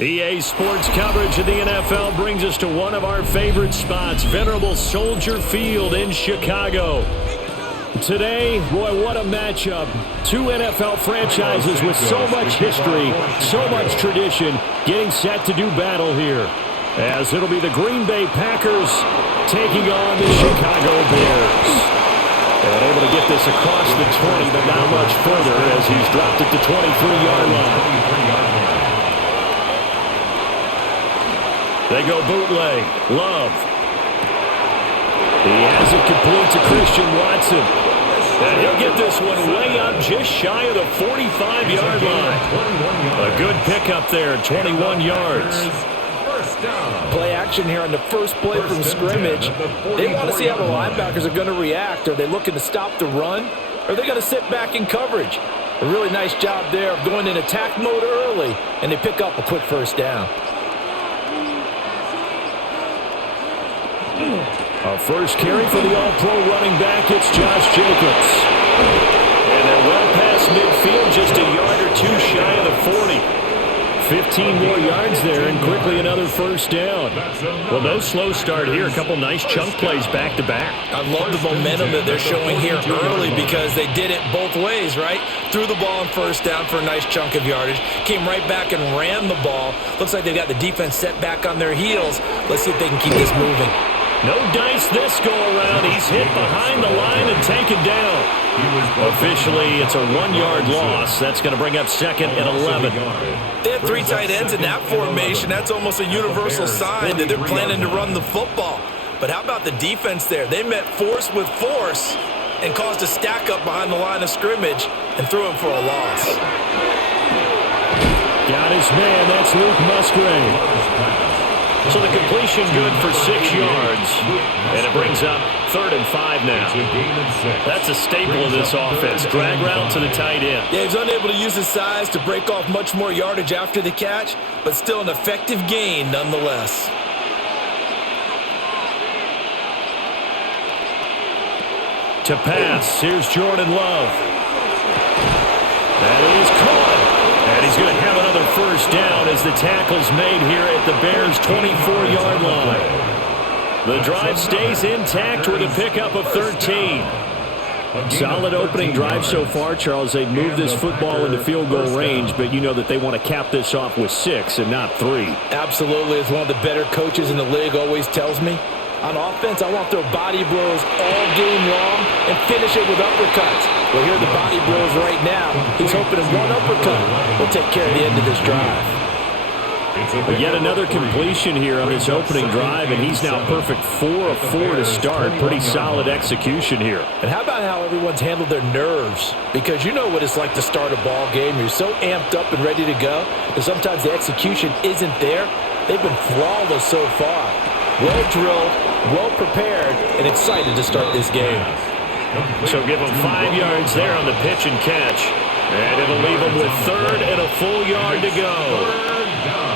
EA Sports coverage of the NFL brings us to one of our favorite spots, venerable Soldier Field in Chicago. Today, boy, what a matchup. Two NFL franchises with so much history, so much tradition, getting set to do battle here. As it'll be the Green Bay Packers taking on the Chicago Bears. And able to get this across the 20, but not much further as he's dropped it to 23-yard line. They go bootleg. Love. He has it complete to Christian Watson. And he'll get this one way up just shy of the 45-yard line. A good pickup there, 21 yards. Play action here on the first play from scrimmage. They want to see how the linebackers are going to react. Are they looking to stop the run? Or are they going to sit back in coverage? A really nice job there of going in attack mode early, and they pick up a quick first down. A first carry for the all-pro running back, it's Josh Jacobs. And they're well past midfield, just a yard or two shy of the 40. 15 more yards there, and quickly another first down. Well, no slow start here. A couple nice chunk plays back-to-back. I love the momentum that they're showing here early because they did it both ways, right? Threw the ball on first down for a nice chunk of yardage. Came right back and ran the ball. Looks like they've got the defense set back on their heels. Let's see if they can keep this moving. No dice this go-around. He's hit behind the line and taken down. Officially, it's a 1-yard loss. That's going to bring up second and 11. They have three tight ends in that formation. That's almost a universal sign that they're planning to run the football. But how about the defense there? They met force with force and caused a stack up behind the line of scrimmage and threw him for a loss. Got his man. That's Luke Musgrave. So the completion good for 6 yards, and it brings up 3rd and 5 now. That's a staple of this offense. Drag route to the tight end. Yeah, he's unable to use his size to break off much more yardage after the catch, but still an effective gain nonetheless. To pass, here's Jordan Love. That is caught. And he's going to have another first down as the tackle's made here at the Bears' 24-yard line. The drive stays intact with a pickup of 13. Solid opening drive so far, Charles. They've moved this football into field goal range, but you know that they want to cap this off with 6 and not 3. Absolutely. As one of the better coaches in the league always tells me, on offense, I want to throw body blows all game long and finish it with uppercuts. Well, here are the body blows right now. He's hoping that one uppercut will take care of the end of this drive. But yet another completion here on this opening drive, and he's now perfect 4 of 4 to start. Pretty solid execution here. And how about how everyone's handled their nerves? Because you know what it's like to start a ball game. You're so amped up and ready to go, and sometimes the execution isn't there. They've been flawless so far. Well drilled, well prepared, and excited to start this game. So give them 5 yards there on the pitch and catch. And it'll leave them with 3rd and a full yard to go.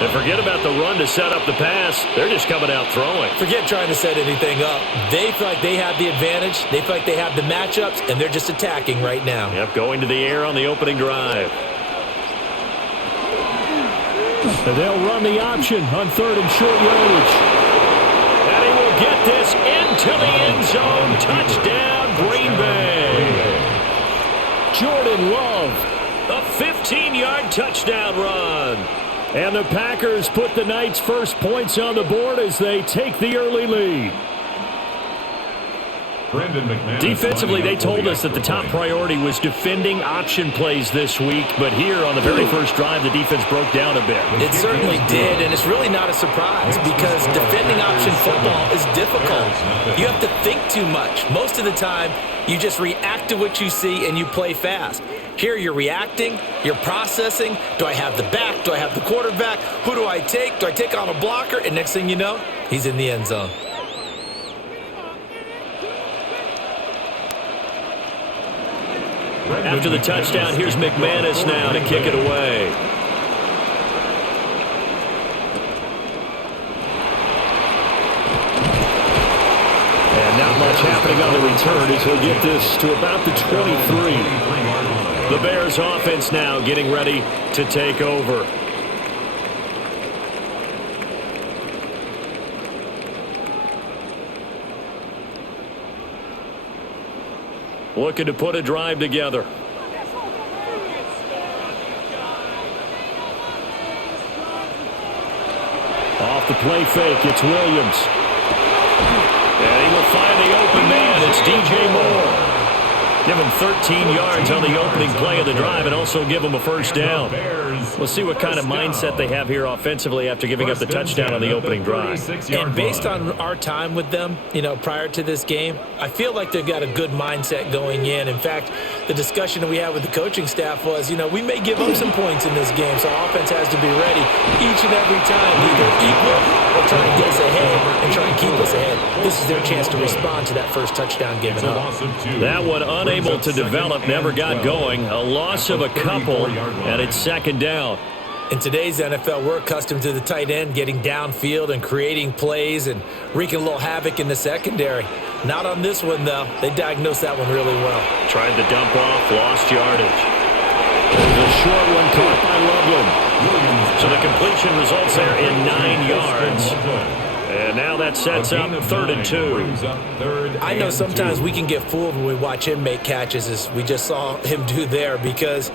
And forget about the run to set up the pass. They're just coming out throwing. Forget trying to set anything up. They feel like they have the advantage. They feel like they have the matchups, and they're just attacking right now. Yep, going to the air on the opening drive. And they'll run the option on 3rd and short yardage. And he will get this into the end zone. Touchdown, Green Bay. Jordan Love, a 15-yard touchdown run. And the Packers put the Knights' first points on the board as they take the early lead. Defensively, they told us that the top priority was defending option plays this week, but here on the very first drive, the defense broke down a bit. It certainly did, and it's really not a surprise because defending option football is difficult. You have to think too much. Most of the time, you just react to what you see and you play fast. Here you're reacting, you're processing. Do I have the back? Do I have the quarterback? Who do I take? Do I take on a blocker? And next thing you know, he's in the end zone. After the touchdown, here's McManus now to kick it away. And not much happening on the return as he'll get this to about the 23. The Bears offense now getting ready to take over. looking to put a drive together. Off the play fake, it's Williams. And he will find the open man. It's DJ Moore. Give him 13 yards on the opening play of the drive and also give him a first down. We'll see what kind of mindset they have here offensively after giving up the touchdown on the opening drive. And based on our time with them, prior to this game, I feel like they've got a good mindset going in. In fact, the discussion that we had with the coaching staff was, we may give up some points in this game, so our offense has to be ready each and every time, either equal or try and get us ahead and try and keep us ahead. This is their chance to respond to that first touchdown given up. That one unable to develop, never got going. A loss of a couple, and it's second down. In today's NFL, we're accustomed to the tight end getting downfield and creating plays and wreaking a little havoc in the secondary. Not on this one, though. They diagnosed that one really well. Tried the dump off, lost yardage. There's a short one caught by Loveland. So the completion results there in 9 yards. And now that sets up 3rd and 2. I know sometimes we can get fooled when we watch him make catches, as we just saw him do there, because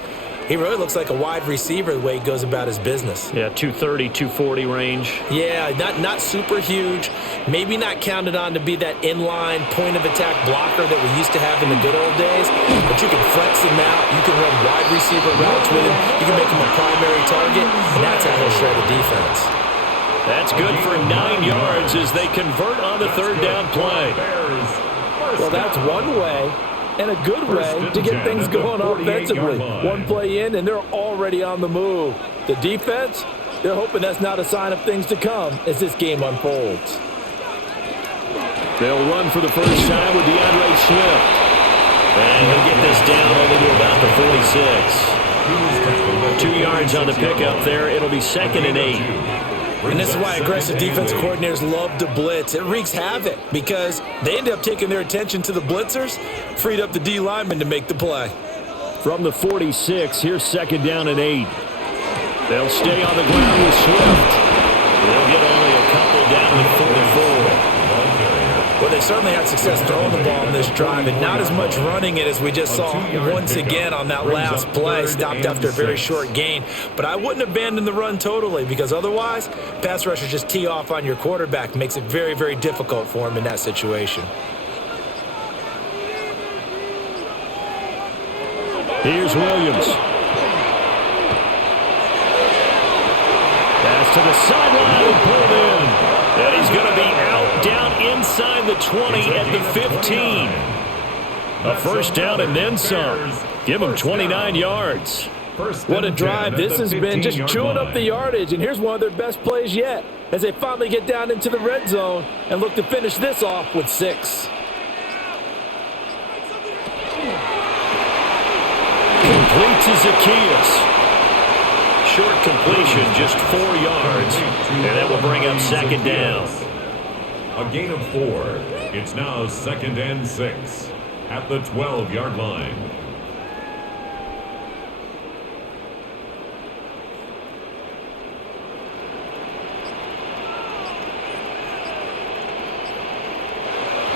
he really looks like a wide receiver the way he goes about his business. Yeah, 230, 240 range. Yeah, not super huge. Maybe not counted on to be that inline point-of-attack blocker that we used to have in the good old days. But you can flex him out. You can run wide receiver routes with him. You can make him a primary target, and that's how he'll shred a defense. That's good for 9 yards as they convert on the 3rd down play. Well, that's one way. And a good way to get things going offensively. One play in, and they're already on the move. The defense, they're hoping that's not a sign of things to come as this game unfolds. They'll run for the first time with DeAndre Swift. And he'll get this down over to about the 46. 2 yards on the pickup there. It'll be 2nd and 8. And this is why aggressive defensive coordinators love to blitz. It wreaks havoc because they end up taking their attention to the blitzers, freed up the D lineman to make the play. From the 46, here's 2nd down and 8. They'll stay on the ground with Swift. They'll get only a couple down at 44. Well, they certainly had success throwing the ball in this drive, and not as much running it as we just saw once again on that last play, stopped after a very short gain. But I wouldn't abandon the run totally, because otherwise, pass rushers just tee off on your quarterback. Makes it very, very difficult for him in that situation. Here's Williams. Pass to the sideline and pulled in. And he's going to be out down inside the 20 at the 15. A first down and then some. Give him 29 yards. What a drive this has been, just chewing up the yardage. And here's one of their best plays yet as they finally get down into the red zone and look to finish this off with 6. Complete to Zacchaeus. Short completion, just 4 yards, and that will bring up 2nd down. A gain of 4. It's now 2nd and 6 at the 12-yard line.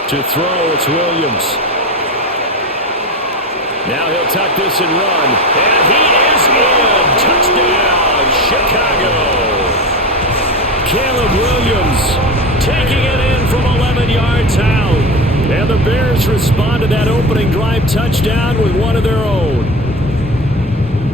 To throw, it's Williams. Now he'll tuck this and run, and he is in. Touchdown, Chicago. Caleb Williams taking it in from 11 yards out. And the Bears respond to that opening drive touchdown with one of their own.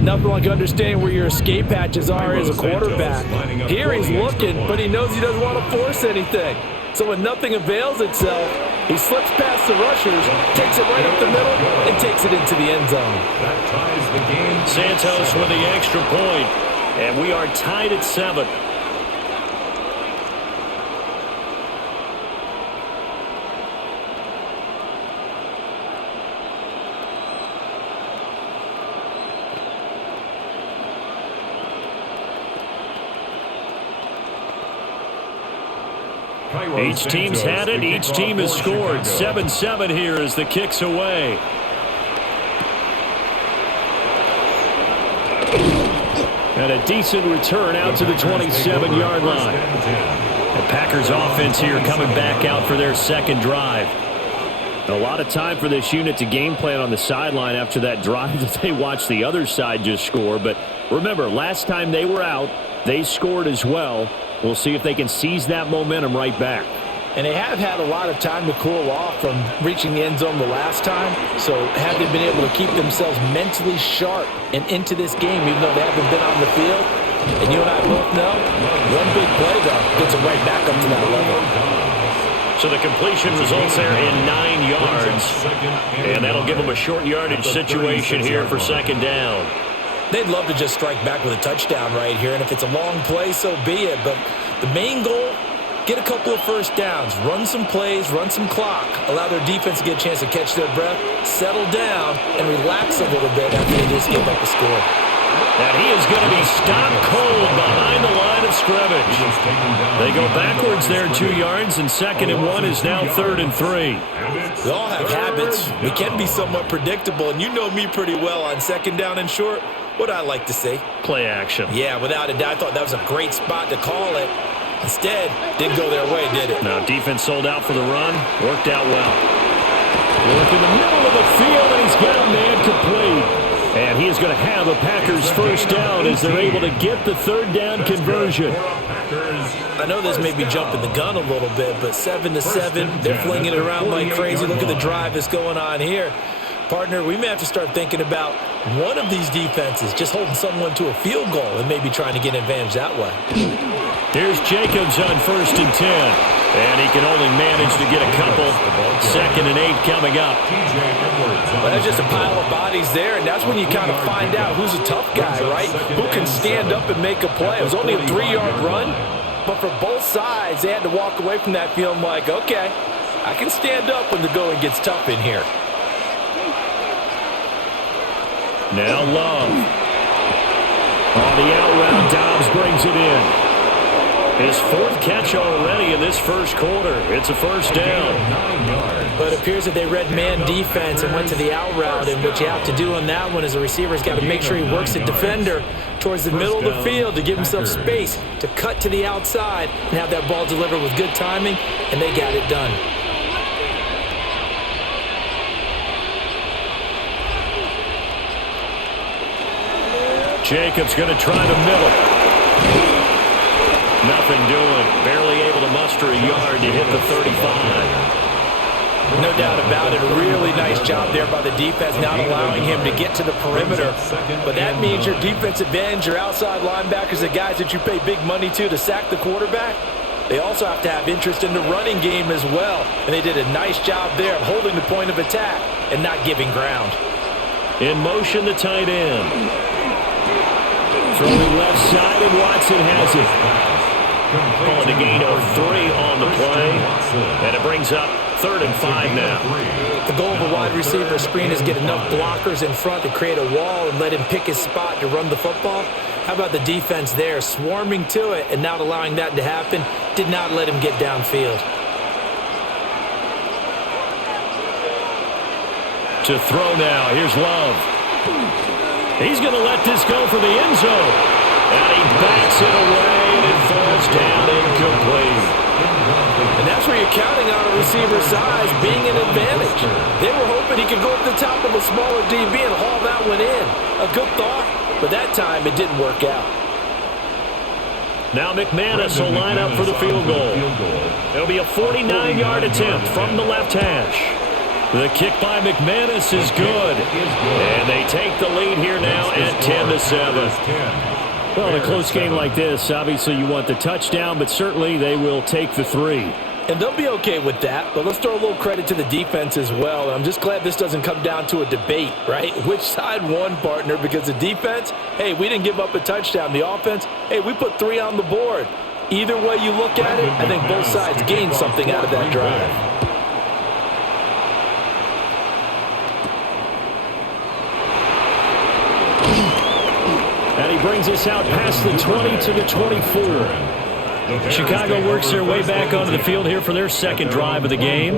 Nothing like understanding where your escape hatches are as a quarterback. Here he's looking, but he knows he doesn't want to force anything. So when nothing avails itself, he slips past the rushers, takes it right up the middle, and takes it into the end zone. That ties the game. Santos with the extra point, and we are tied at 7. Each team's had it. Each team has scored. 7-7 here as the kick's away. And a decent return out to the 27-yard line. The Packers offense here coming back out for their second drive. A lot of time for this unit to game plan on the sideline after that drive that they watched the other side just score. But remember, last time they were out, they scored as well. We'll see if they can seize that momentum right back. And they have had a lot of time to cool off from reaching the end zone the last time. So have they been able to keep themselves mentally sharp and into this game, even though they haven't been on the field? And you and I both know, one big play, though, gets them right back up to that level. So the completion results there in 9 yards. And that'll give them a short yardage situation here for second down. They'd love to just strike back with a touchdown right here. And if it's a long play, so be it. But the main goal, get a couple of first downs, run some plays, run some clock, allow their defense to get a chance to catch their breath, settle down, and relax a little bit after they just give up a score. And he is going to be stopped cold behind the line of scrimmage. They go backwards there 2 yards, and 2nd and 1 is now 3rd and 3. We all have habits. We can be somewhat predictable, and you know me pretty well on 2nd down and short. What I like to see. Play action. Yeah, without a doubt. I thought that was a great spot to call it. Instead, didn't go their way, did it? Now, defense sold out for the run. Worked out well. Work in the middle of the field, and he's got a man complete. And he is going to have a Packers first down as they're able to get the 3rd down conversion. I know this may be jumping the gun a little bit, but 7-7, they're flinging it around like crazy. Look at the drive that's going on here. Partner, we may have to start thinking about one of these defenses just holding someone to a field goal and maybe trying to get an advantage that way. Here's Jacobs on 1st and 10. And he can only manage to get a couple. 2nd and 8 coming up. Well, there's just a pile of bodies there, and that's when you kind of find out who's a tough guy, right? Who can stand up and make a play. It was only a 3-yard run, but for both sides, they had to walk away from that feeling like, okay, I can stand up when the going gets tough in here. Now Love. On the out route, Dobbs brings it in. His 4th catch already in this first quarter. It's a first down. But it appears that they read man defense and went to the out route, and what you have to do on that one is the receiver's got to make sure he works the defender towards the middle of the field to give himself space to cut to the outside and have that ball delivered with good timing, and they got it done. Jacobs going to try the middle. Nothing doing. Barely able to muster a yard to hit the 35. No doubt about it. A really nice job there by the defense, not allowing him to get to the perimeter. But that means your defense advantage, your outside linebackers, the guys that you pay big money to sack the quarterback, they also have to have interest in the running game as well. And they did a nice job there of holding the point of attack and not giving ground. In motion, the tight end. Throwing left side, and Watson has it. Calling a gain of 3 on the play. And it brings up 3rd and 5 now. The goal of a wide receiver screen is get enough blockers in front to create a wall and let him pick his spot to run the football. How about the defense there, swarming to it and not allowing that to happen? Did not let him get downfield. To throw now. Here's Love. He's going to let this go for the end zone. And he backs it away, and it falls down incomplete. And that's where you're counting on a receiver's size being an advantage. They were hoping he could go up the top of a smaller DB and haul that one in. A good thought, but that time it didn't work out. Now McManus will line up for the field goal. It'll be a 49-yard attempt from the left hash. The kick by McManus is good. And they take the lead here now at 10-7. Well, in a close game like this, obviously you want the touchdown, but certainly they will take the 3. And they'll be okay with that, but let's throw a little credit to the defense as well. And I'm just glad this doesn't come down to a debate, right? Which side won, partner? Because the defense, hey, we didn't give up a touchdown. The offense, hey, we put 3 on the board. Either way you look at it, I think both sides gained something out of that drive. And he brings us out past the 20 to the 24. Chicago works their way back onto the field here for their second drive of the game.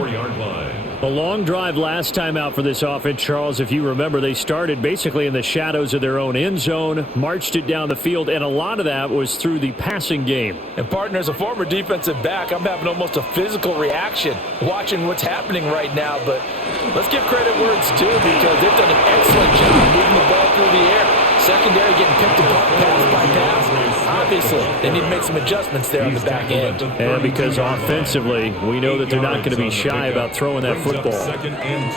A long drive last time out for this offense, Charles. If you remember, they started basically in the shadows of their own end zone, marched it down the field, and a lot of that was through the passing game. And, partner, as a former defensive back, I'm having almost a physical reaction watching what's happening right now. But let's give credit where it's due because they've done an excellent job moving the ball through the air. Secondary getting picked apart pass by pass. Obviously, they need to make some adjustments there on the back end. And because offensively, we know that they're not going to be shy about throwing that football. Second and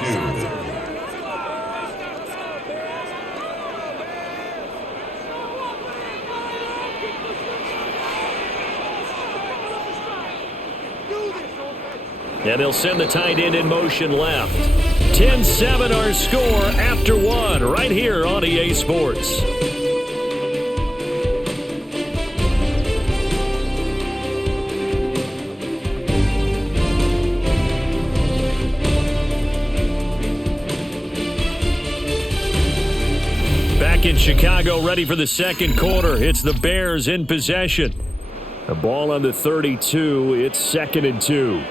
2. And they'll send the tight end in motion left. 10-7 our score after one right here on EA Sports. Back in Chicago, ready for the second quarter. It's the Bears in possession. The ball on the 32. It's 2nd and 2.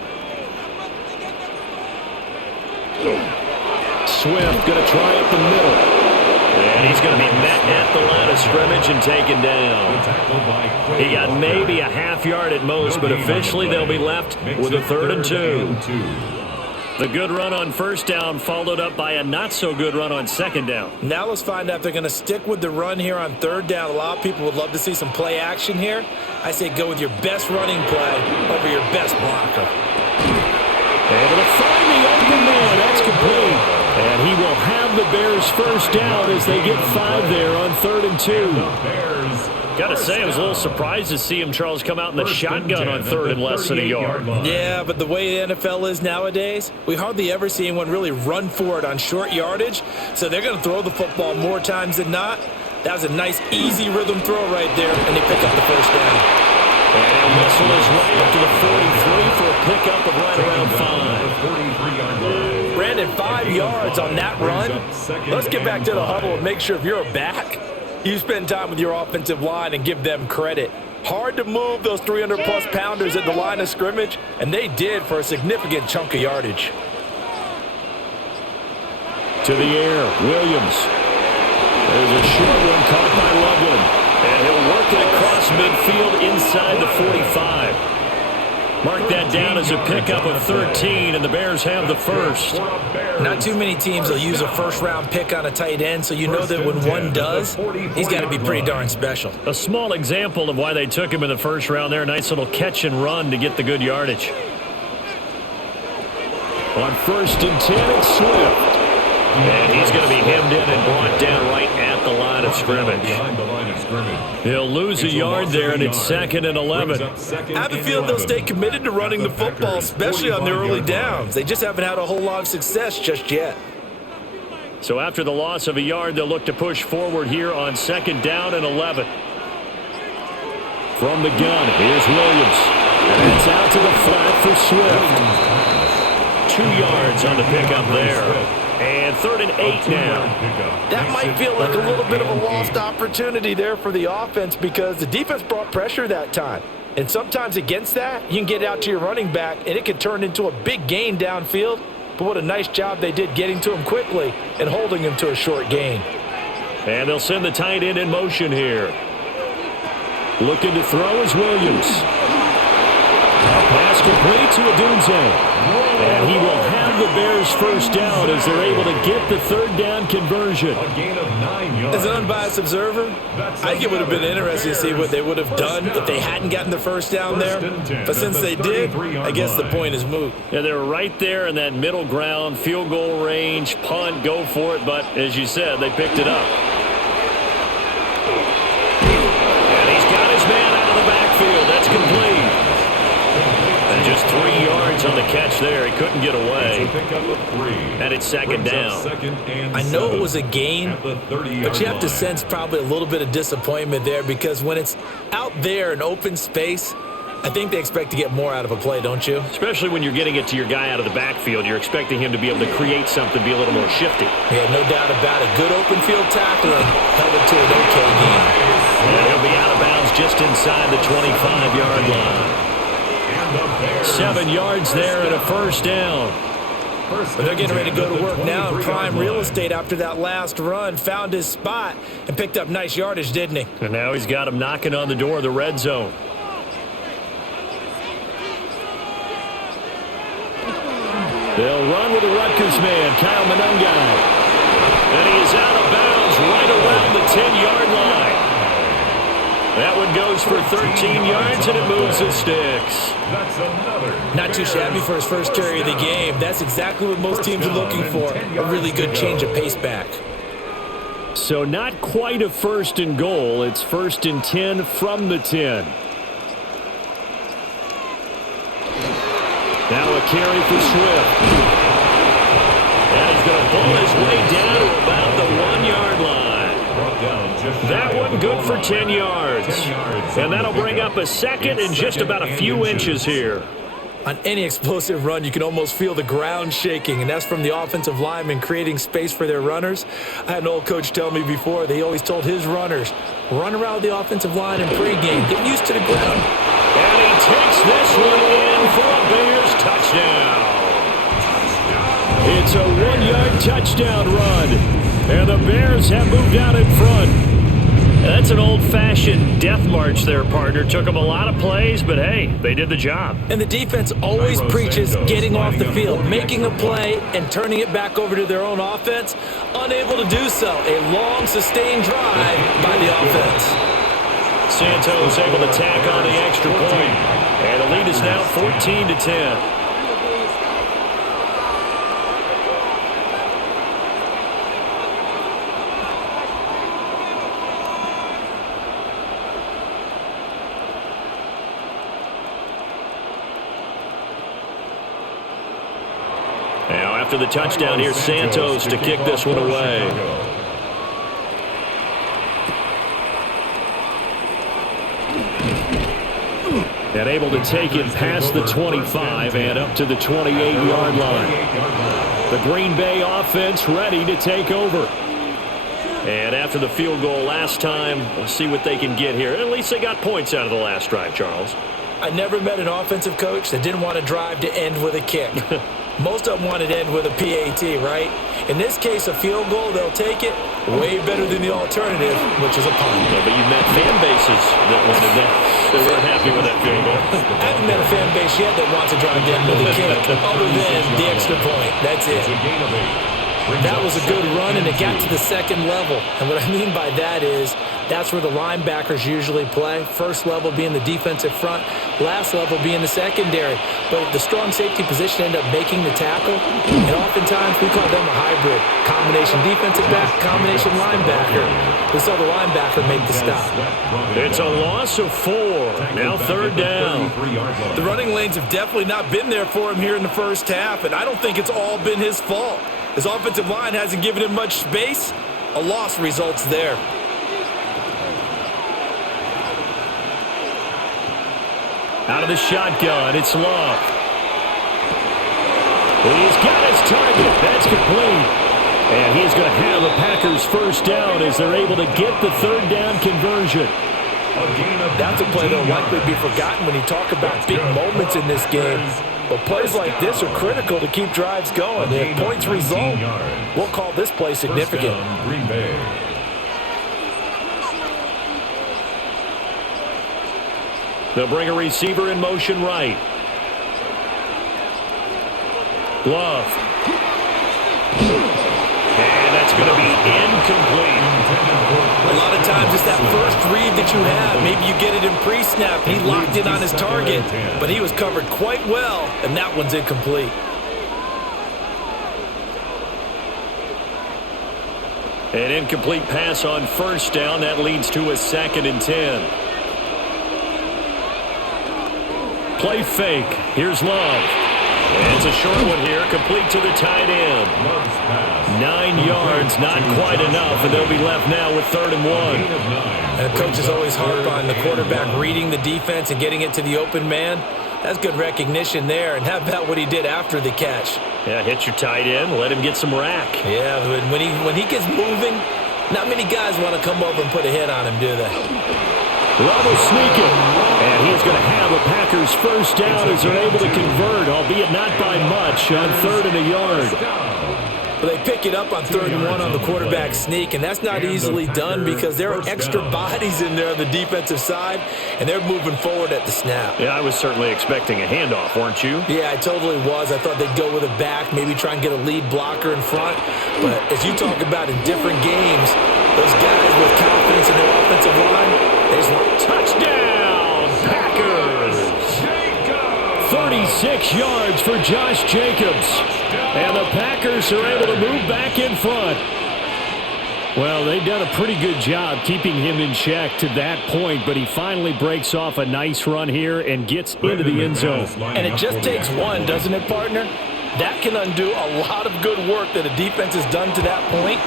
Swift going to try up the middle. And he's going to be met at the line of scrimmage and taken down. He got maybe a half yard at most, but officially they'll be left with a 3rd and 2. The good run on first down followed up by a not-so-good run on second down. Now let's find out if they're going to stick with the run here on 3rd down. A lot of people would love to see some play action here. I say go with your best running play over your best blocker. Able to find the open man. That's complete. And he will have the Bears first down as they get 5 there on 3rd and 2. Got to say, I was a little surprised to see him, Charles, come out in the shotgun on 3rd and less than a yard. Yeah, but the way the NFL is nowadays, we hardly ever see anyone really run for it on short yardage. So they're going to throw the football more times than not. That was a nice, easy rhythm throw right there, and they pick up the first down. And he'll whistle his way up to the 43 for a pickup of right around 5. Brandon, 5 yards on that run. Let's get back to the huddle and make sure if you're a back, you spend time with your offensive line and give them credit. Hard to move those 300-plus pounders at the line of scrimmage, and they did for a significant chunk of yardage. To the air, Williams. There's a short one caught by Loveland. And he'll work it across midfield inside the 45. Mark that down as a pickup of 13, and the Bears have the first. Not too many teams will use a first-round pick on a tight end, so you know that when one does, he's got to be pretty darn special. A small example of why they took him in the first round there. A nice little catch and run to get the good yardage. On 1st and 10, it's Swift. And he's going to be hemmed in and brought down right at the line of scrimmage. He'll lose a yard there, and it's 2nd and 11. I have a feeling they'll stay committed to running the football, especially on their early downs. They just haven't had a whole lot of success just yet. So after the loss of a yard, they'll look to push forward here on 2nd down and 11. From the gun, here's Williams. And it's out to the flat for Swift. 2 yards on the pickup there. And 3rd and 8 now. That might feel like a little bit of a lost opportunity there for the offense because the defense brought pressure that time. And sometimes against that, you can get out to your running back, and it can turn into a big gain downfield. But what a nice job they did getting to him quickly and holding him to a short gain. And they'll send the tight end in motion here. Looking to throw is Williams. Pass complete to Odunze. And he will have the Bears first down as they're able to get the 3rd down conversion. As an unbiased observer, I think it would have been interesting to see what they would have done if they hadn't gotten the first down there. But since they did, I guess the point is moot. Yeah, they were right there in that middle ground, field goal range, punt, go for it. But as you said, they picked it up. And he's got his man out of the backfield. That's complete. And just 3 yards on the catch there. He couldn't get away. And it's 2nd down. I know it was a gain, but you have to sense probably a little bit of disappointment there because when it's out there in open space, I think they expect to get more out of a play, don't you? Especially when you're getting it to your guy out of the backfield. You're expecting him to be able to create something, be a little more shifty. Yeah, no doubt about it. Good open field tackling held it to an okay gain. And he'll be out of bounds just inside the 25-yard line. 7 yards there and a first down. But they're getting ready to go to work now in prime real estate after that last run. Found his spot and picked up nice yardage, didn't he? And now he's got him knocking on the door of the red zone. They'll run with the Rutgers man, Kyle Monangai. And he is out of bounds right around the 10-yard line. That one goes for 13 yards, and it moves the sticks. Not too shabby for his first carry of the game. That's exactly what most teams are looking for. A really good change of pace back. So not quite a first and goal. It's 1st and 10 from the 10. Now a carry for Swift. And he's going to pull his way down to about the 1-yard line. That one good for 10 yards. And that'll bring up a second and just about a few inches here. On any explosive run, you can almost feel the ground shaking, and that's from the offensive linemen creating space for their runners. I had an old coach tell me before, they always told his runners, run around the offensive line in pregame, get used to the ground. And he takes this one in for a Bears touchdown. It's a 1-yard touchdown run, and the Bears have moved out in front. That's an old-fashioned death march there, partner. Took them a lot of plays, but hey, they did the job. And the defense always preaches getting off the field, making a play, and turning it back over to their own offense. Unable to do so. A long, sustained drive by the offense. Santos able to tack on the extra point. And the lead is now 14-10. Now after the touchdown, here's Santos to kick this one away. And able to take it past the 25 and up to the 28-yard line. The Green Bay offense ready to take over. And after the field goal last time, we'll see what they can get here. At least they got points out of the last drive, Charles. I never met an offensive coach that didn't want to drive to end with a kick. Most of them wanted to end with a PAT, right? In this case, a field goal, they'll take it. Way better than the alternative, which is a punt. Yeah, but you've met fan bases that wanted that. They weren't happy with that field goal. I haven't met a fan base yet that wants to drive to end with a kick, other than the extra point. That's it. That was a good run, and it got to the second level. And what I mean by that is that's where the linebackers usually play. First level being the defensive front, last level being the secondary. But the strong safety position ended up making the tackle, and oftentimes we call them a hybrid. Combination defensive back, combination linebacker. We saw the linebacker make the stop. It's a loss of 4. Now 3rd down. The running lanes have definitely not been there for him here in the first half, and I don't think it's all been his fault. His offensive line hasn't given him much space. A loss results there. Out of the shotgun, it's Love. He's got his target. That's complete. And he's going to have the Packers first down as they're able to get the 3rd down conversion. That's a play that will likely be forgotten when you talk about big moments in this game. But plays like this are critical to keep drives going. If points result, we'll call this play significant. Green Bay. They'll bring a receiver in motion right. Love. And that's going to be incomplete. A lot of times it's that first read that you have. Maybe you get it in pre-snap. He locked in on his target, but he was covered quite well, and that one's incomplete. An incomplete pass on first down. That leads to a 2nd and 10. Play fake. Here's Love. And it's a short one here, complete to the tight end. 9 yards, not quite enough, and they'll be left now with 3rd and 1. And coaches always harp on the quarterback reading the defense and getting it to the open man. That's good recognition there. And how about what he did after the catch? Yeah, hit your tight end, let him get some rack. Yeah, when he gets moving, not many guys want to come over and put a hit on him, do they? Love will sneak it. And he's going to have a Packers first down as they're able to convert, albeit not by much, on 3rd and a yard. But they pick it up on 3rd and 1 on the quarterback sneak, and that's not easily done because there are extra bodies in there on the defensive side, and they're moving forward at the snap. Yeah, I was certainly expecting a handoff, weren't you? Yeah, I totally was. I thought they'd go with a back, maybe try and get a lead blocker in front. But as you talk about in different games, those guys with confidence in their offensive line, they just want touchdown, Packers! 36 yards for Josh Jacobs. And the Packers are able to move back in front. Well, they've done a pretty good job keeping him in check to that point, but he finally breaks off a nice run here and gets into the end zone. And it just takes one, doesn't it, partner? That can undo a lot of good work that a defense has done to that point.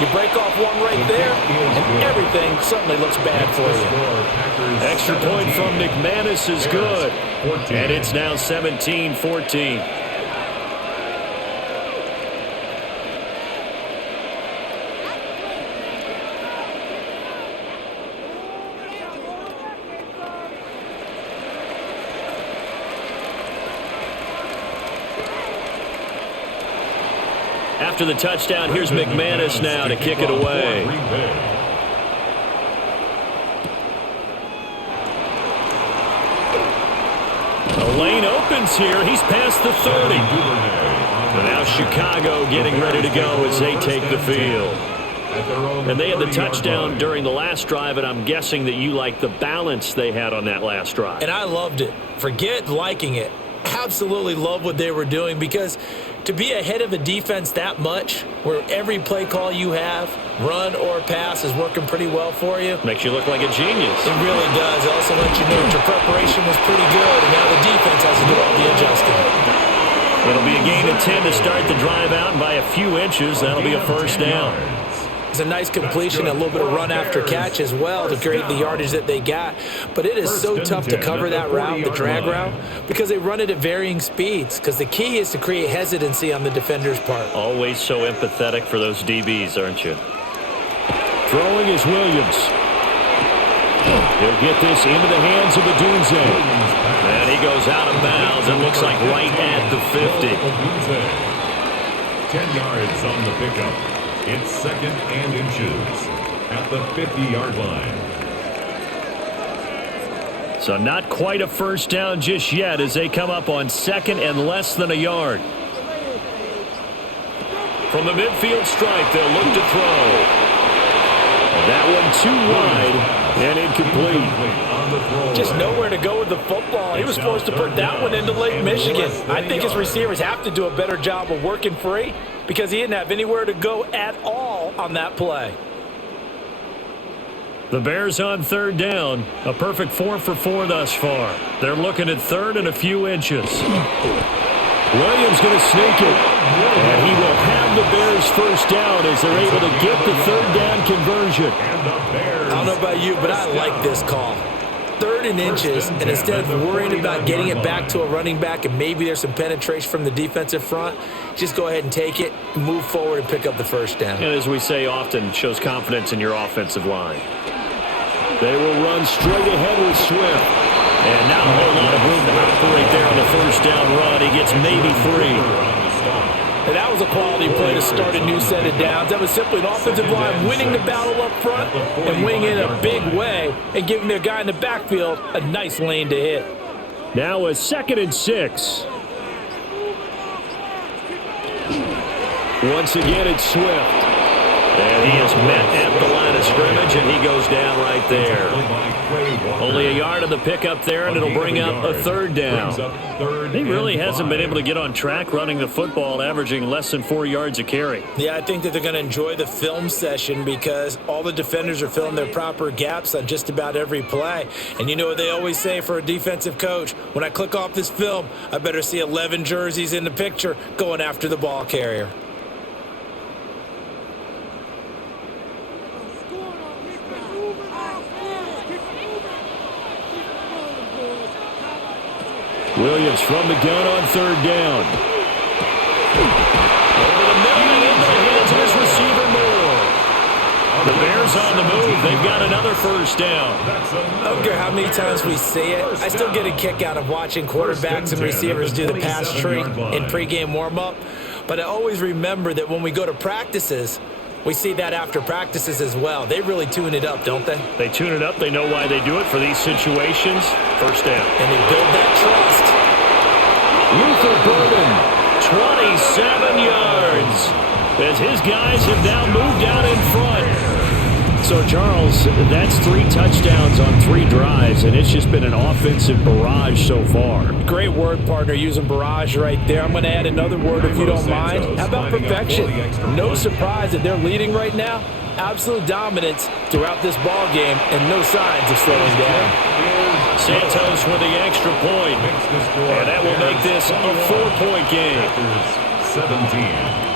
You break off one right there, and everything suddenly looks bad for you. Extra point from McManus is good. And it's now 17-14. After the touchdown, here's McManus now to kick it away. The lane opens here. He's past the 30. And now Chicago getting ready to go as they take the field. And they had the touchdown during the last drive, and I'm guessing that you like the balance they had on that last drive. And I loved it. Forget liking it. Absolutely love what they were doing, because to be ahead of a defense that much, where every play call you have, run or pass, is working pretty well for you. Makes you look like a genius. It really does. It also lets you know that your preparation was pretty good, and now the defense has to do all the adjusting. It'll be a gain of 10 to start the drive out, and by a few inches, that'll be a first down. It's a nice completion, a little bit of run after catch as well to create the yardage that they got. But it is so tough to cover that route, the drag route, because they run it at varying speeds. Because the key is to create hesitancy on the defender's part. Always so empathetic for those DBs, aren't you? Throwing is Williams. He'll get this into the hands of Odunze. And he goes out of bounds. It looks like right at the 50. 10 yards on the pickup. It's 2nd and inches at the 50-yard line. So not quite a first down just yet as they come up on 2nd and less than a yard. From the midfield stripe, they'll look to throw. That one too wide and incomplete. Just nowhere to go with the football. He was forced to put that one into Lake Michigan. I think his receivers have to do a better job of working free, because he didn't have anywhere to go at all on that play. The Bears on 3rd down. A perfect 4 for 4 thus far. They're looking at 3rd and a few inches. Williams going to sneak it. And he will have the Bears first down as they're able to get the 3rd down conversion. I don't know about you, but I like this call. 3rd and inches, and instead of worrying about getting it back to a running back and maybe there's some penetration from the defensive front, just go ahead and take it, move forward, and pick up the first down. And as we say often, shows confidence in your offensive line. They will run straight ahead with Swift. And not a whole lot of room to operate there on the first down run. He gets maybe 3. And that was a quality play to start a new set of downs. That was simply an offensive line winning the battle up front and winning it in a big way and giving their guy in the backfield a nice lane to hit. Now a 2nd and 6. Once again, it's Swift. And he is met at the line of scrimmage, and he goes down right there. Only a yard of the pickup there, and it'll bring up a 3rd down. He really hasn't been able to get on track running the football, averaging less than 4 yards a carry. Yeah, I think that they're going to enjoy the film session because all the defenders are filling their proper gaps on just about every play. And you know what they always say for a defensive coach? When I click off this film, I better see 11 jerseys in the picture going after the ball carrier. Williams from the gun on 3rd down. Over the middle and into the hands of his receiver Moore. The Bears on the move. They've got another first down. I don't care how many times we see it. I still get a kick out of watching quarterbacks and receivers do the pass tree in pregame warm-up. But I always remember that when we go to practices, we see that after practices as well. They really tune it up, don't they? They tune it up. They know why they do it for these situations. First down. And they build that trust. Luther Burden, 27 yards. As his guys have now moved out in front. So, Charles, that's 3 touchdowns on 3 drives, and it's just been an offensive barrage so far. Great word, partner, using barrage right there. I'm going to add another word if you don't mind. How about perfection? No surprise that they're leading right now. Absolute dominance throughout this ball game, and no signs of slowing down. Santos with the extra point, and that will make this a 4-point game. 17.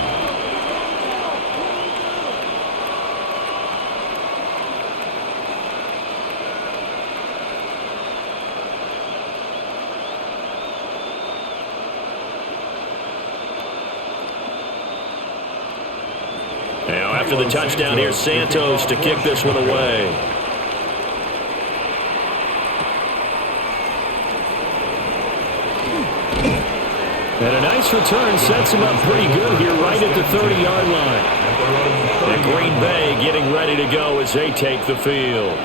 Now, after the touchdown, here's Santos to kick this one away. And a nice return sets him up pretty good here right at the 30-yard line. And Green Bay getting ready to go as they take the field.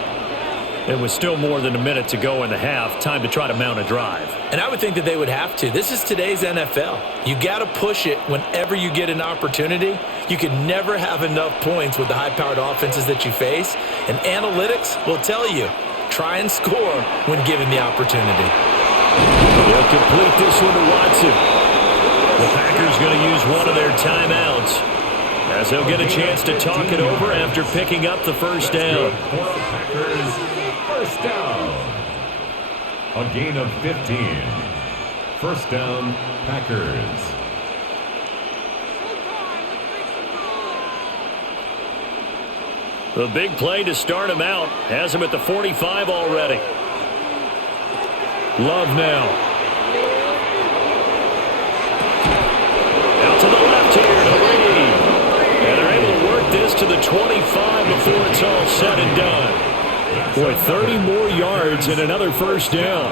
It was still more than a minute to go in the half. Time to try to mount a drive. And I would think that they would have to. This is today's NFL. You got to push it whenever you get an opportunity. You can never have enough points with the high-powered offenses that you face. And analytics will tell you, try and score when given the opportunity. They'll complete this one to Watson. The Packers going to use one of their timeouts, as they'll get a chance to talk it over after picking up the first down. First down. A gain of 15. First down, Packers. The big play to start him out has him at the 45 already. Love now. Out to the left here to Lee. And they're able to work this to the 25 before it's all said and done. Boy, 30 more yards and another first down.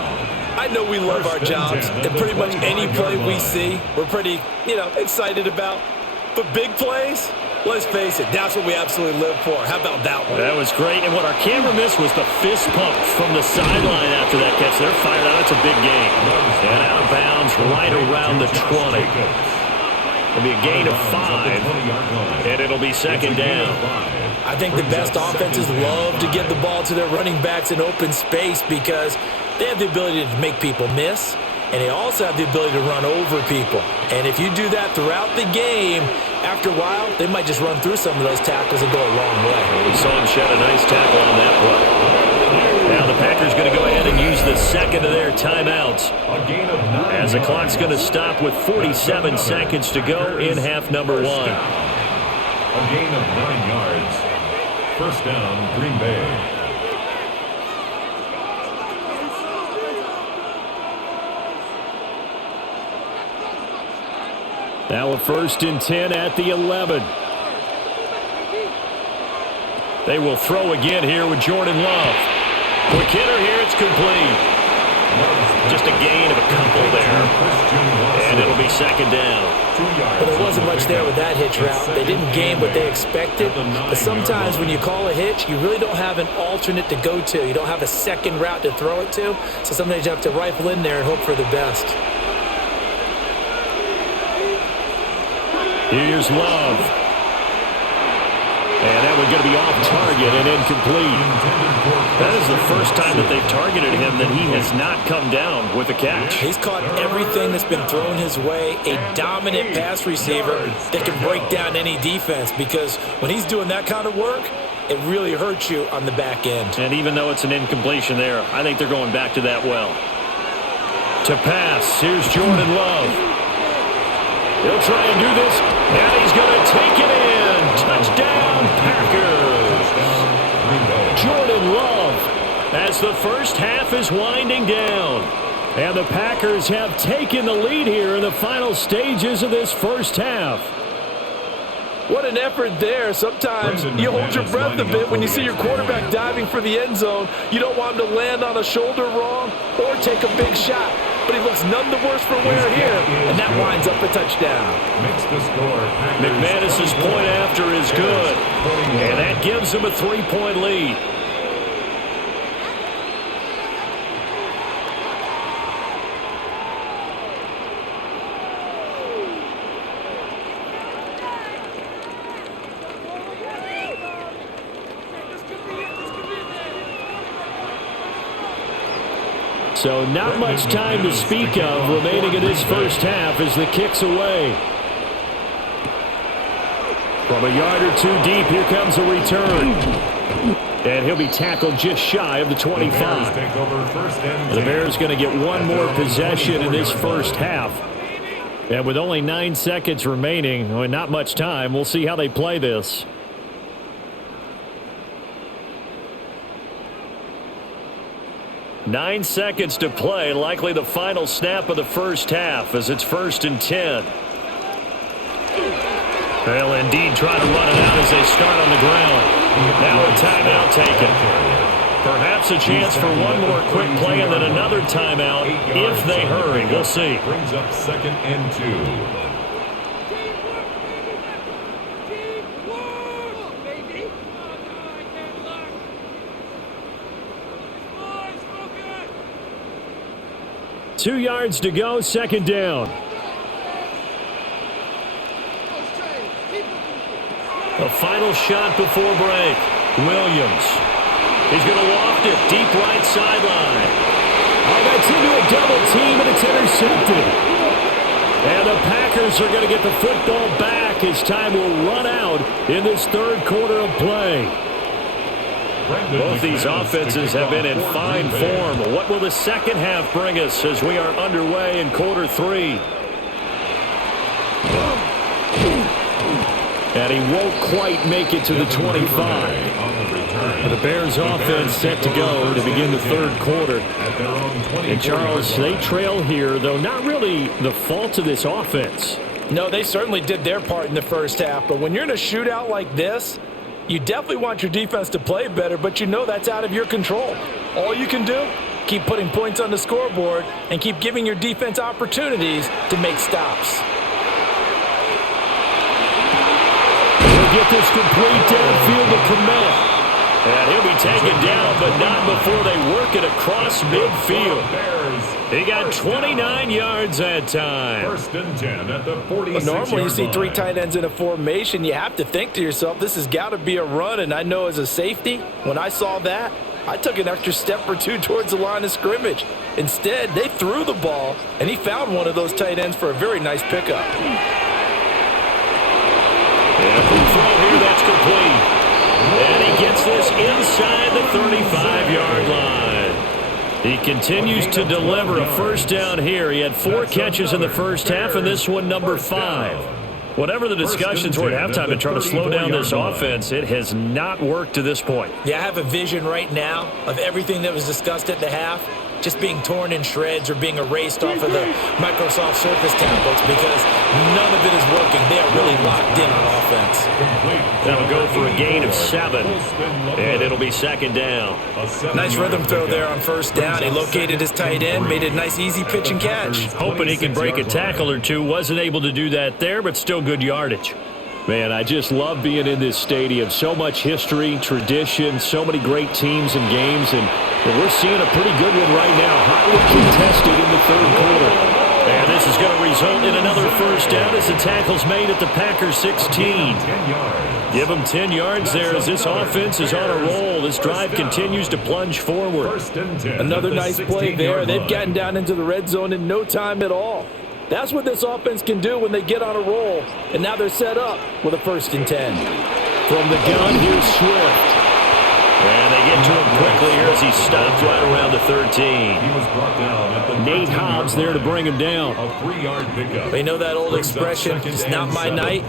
I know we love our jobs, and pretty much any play we see, we're pretty, excited about. But big plays, let's face it, that's what we absolutely live for. How about that one? That was great, and what our camera missed was the fist pump from the sideline after that catch. They're fired out. It's a big game. And out of bounds right around the 20. It'll be a gain of 5, and it'll be second down. I think the best offenses love to get the ball to their running backs in open space because they have the ability to make people miss, and they also have the ability to run over people. And if you do that throughout the game, after a while, they might just run through some of those tackles and go a long way. We saw him shed a nice tackle on that play. Now the Packers going to go ahead and use the second of their timeouts, as the clock's going to stop with 47 seconds to go in half number 1. A gain of 9 yards. First down, Green Bay. Now a 1st and 10 at the 11. They will throw again here with Jordan Love. Quick hitter here, it's complete. Just a gain of a couple there. And it'll be second down. But there wasn't much there with that hitch route. They didn't gain what they expected. But sometimes when you call a hitch, you really don't have an alternate to go to. You don't have a second route to throw it to. So sometimes you have to rifle in there and hope for the best. Here's Love. And that one's going to be off target and incomplete. That is the first time that they've targeted him that he has not come down with a catch. He's caught everything that's been thrown his way. A dominant pass receiver that can break down any defense, because when he's doing that kind of work, it really hurts you on the back end. And even though it's an incompletion there, I think they're going back to that well. To pass, here's Jordan Love. He'll try and do this, and he's going to take it in. Touchdown, Packers. Jordan Love, as the first half is winding down. And the Packers have taken the lead here in the final stages of this first half. What an effort there. Sometimes you hold your breath a bit when you see your quarterback diving for the end zone. You don't want him to land on a shoulder wrong or take a big shot. But he looks none the worse for wear here, and that winds up a touchdown. Makes the score. McManus's point after is good, and that gives him a 3-point lead. So not much time to speak of remaining in this first half as the kick's away. From a yard or two deep, here comes a return. And he'll be tackled just shy of the 25. The Bears going to get one more possession in this first half. And with only 9 seconds remaining, and not much time, we'll see how they play this. Nine seconds to play, likely the final snap of the first half as it's 1st and 10. They'll indeed try to run it out as they start on the ground. Now a timeout taken. Perhaps a chance for one more quick play and then another timeout if they hurry. We'll see. Brings up 2nd and 2. Two yards to go, 2nd down. A final shot before break. Williams. He's going to loft it deep right sideline. Oh, that's into a double team, and it's intercepted. And the Packers are going to get the football back as time will run out in this 3rd quarter of play. Both these offenses have been in fine form. What will the second half bring us as we are underway in quarter 3? And he won't quite make it to the 25. The Bears offense set to go to begin the 3rd quarter. And Charles, they trail here, though not really the fault of this offense. No, they certainly did their part in the first half. But when you're in a shootout like this, you definitely want your defense to play better, but you know that's out of your control. All you can do, keep putting points on the scoreboard and keep giving your defense opportunities to make stops. He'll get this complete downfield to Komet. And he'll be taken down, but not before they work it across midfield. He got 29 yards that time. 1st and 10 at the 46-yard line. Normally you see 3 tight ends in a formation. You have to think to yourself, this has got to be a run. And I know as a safety, when I saw that, I took an extra step or two towards the line of scrimmage. Instead, they threw the ball, and he found one of those tight ends for a very nice pickup. And from throw here, that's complete. And he gets this inside the 35-yard line. He continues to deliver a 1st down here. He had 4 catches in the first half, and this one number 5. Whatever the discussions were at halftime to try to slow down this offense, it has not worked to this point. Yeah, I have a vision right now of everything that was discussed at the half just being torn in shreds or being erased off of the Microsoft Surface tablets because none of it is working. They are really locked in on offense. That'll go for a gain of 7, and it'll be 2nd down. Nice rhythm throw there on 1st down. He located his tight end, made it a nice easy pitch and catch. Hoping he could break a tackle or two. Wasn't able to do that there, but still good yardage. Man, I just love being in this stadium. So much history, tradition, so many great teams and games, and we're seeing a pretty good one right now. Hotly contested in the 3rd quarter. And this is going to result in another 1st down as the tackle's made at the Packers 16. Give them 10 yards there as this offense is on a roll. This drive continues to plunge forward. Another nice play there. They've gotten down into the red zone in no time at all. That's what this offense can do when they get on a roll. And now they're set up with a 1st and 10. From the gun, here's Swift. And they get to him quickly here as he stopped right around the 13. He was brought down at the Nate Hobbs there to bring him down. A 3-yard pickup. They know that old expression, it's not my night.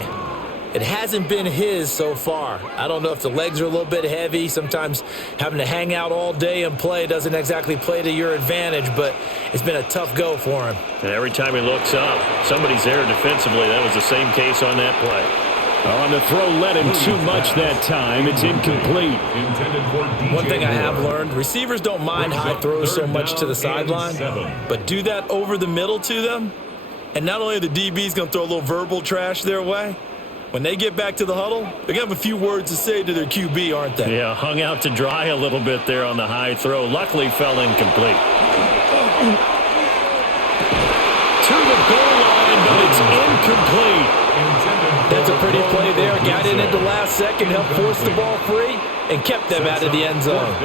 It hasn't been his so far. I don't know if the legs are a little bit heavy. Sometimes having to hang out all day and play doesn't exactly play to your advantage, but it's been a tough go for him. And every time he looks up, somebody's there defensively. That was the same case on that play. On the throw, led him too much that time. It's incomplete. One thing I have learned, receivers don't mind high throws so much to the sideline, but do that over the middle to them, and not only are the DBs going to throw a little verbal trash their way, when they get back to the huddle, they're going to have a few words to say to their QB, aren't they? Yeah, hung out to dry a little bit there on the high throw. Luckily, fell incomplete. To the goal line, but it's incomplete. That's a pretty play there. Got in at the last second, helped force the ball free, and kept them out of the end zone.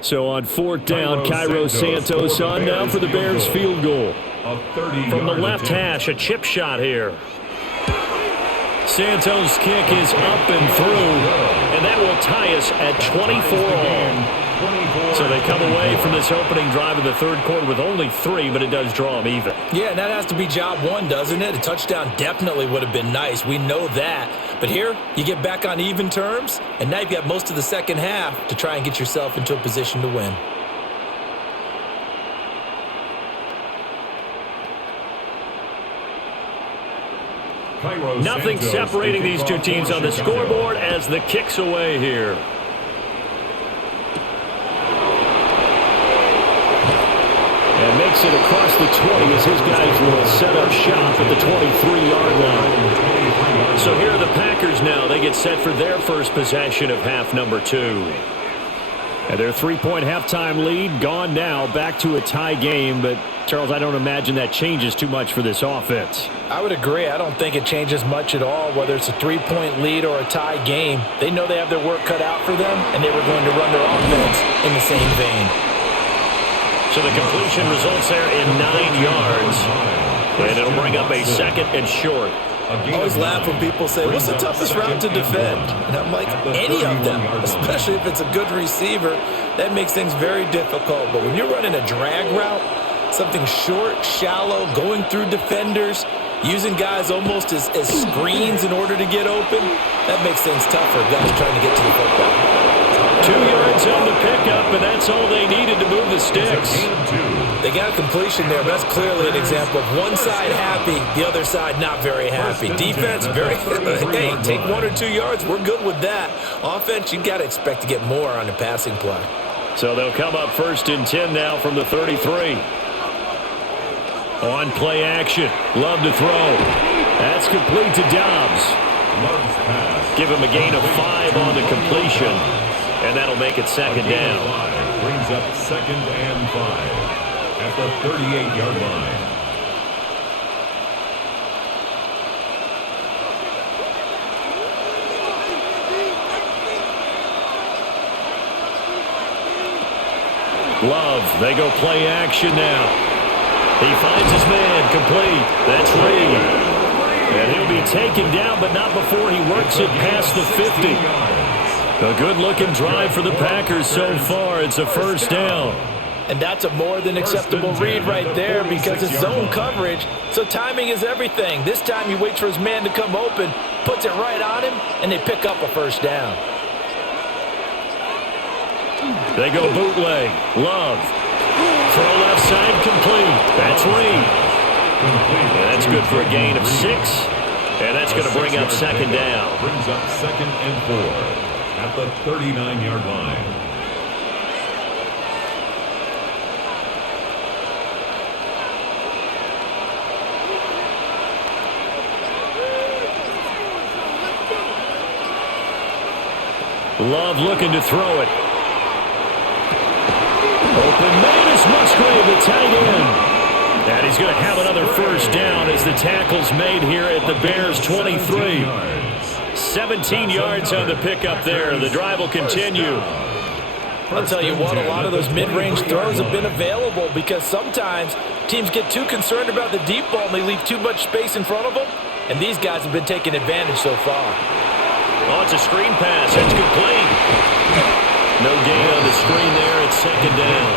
So on fourth down, Cairo Santos on now for the Bears field goal. From the left hash, a chip shot here. Santos' kick is up and through, and that will tie us at 24 all. So they come away from this opening drive of the third quarter with only 3, but it does draw them even. Yeah, and that has to be job one, doesn't it? A touchdown definitely would have been nice. We know that. But here, you get back on even terms, and now you've got most of the second half to try and get yourself into a position to win. Nothing separating these two teams on the scoreboard as the kick's away here. And makes it across the 20 as his guys will set up shop at the 23-yard line. So here are the Packers now. They get set for their first possession of half number 2. And their 3-point halftime lead gone now, back to a tie game. But, Charles, I don't imagine that changes too much for this offense. I would agree. I don't think it changes much at all, whether it's a 3-point lead or a tie game. They know they have their work cut out for them, and they were going to run their offense in the same vein. So the completion results there in 9 yards. And it'll bring up a second and short. I always laugh when people say, what's the toughest route to defend? And I'm like, any of them, especially if it's a good receiver. That makes things very difficult. But when you're running a drag route, something short, shallow, going through defenders, using guys almost as screens in order to get open, that makes things tougher, guys trying to get to the football. 2 yards on the pickup, and that's all they needed to move the sticks. They got a completion there. That's clearly an example of one side happy, the other side not very happy. Defense, very, hey, take 1 or 2 yards. We're good with that. Offense, you got to expect to get more on the passing play. So they'll come up 1st and 10 now from the 33. On play action. Love to throw. That's complete to Dobbs. Give him a gain of 5 on the completion. And that'll make it second down. Brings up 2nd and 5 at the 38-yard line. Love, they go play action now. He finds his man, complete. That's Reed. And he'll be taken down, but not before he works it past the 50. A good-looking drive for the Packers so far. It's a first down. And that's a more than acceptable read right there because it's zone coverage, so timing is everything. This time he waits for his man to come open, puts it right on him, and they pick up a first down. They go bootleg. Love. Throw left side complete. That's Reed. And that's good for a gain of 6. And that's going to bring up second down. Brings up 2nd and 4. At the 39-yard line. Love looking to throw it. Open man is Musgrave, the tight end. And he's going to have another first down as the tackle's made here at the Bears' 23. 17 yards on the pickup there. The drive will continue. I'll tell you what, a lot of those mid-range throws have been available because sometimes teams get too concerned about the deep ball and they leave too much space in front of them, and these guys have been taking advantage so far. Oh, it's a screen pass. It's complete. No gain on the screen there. It's second down.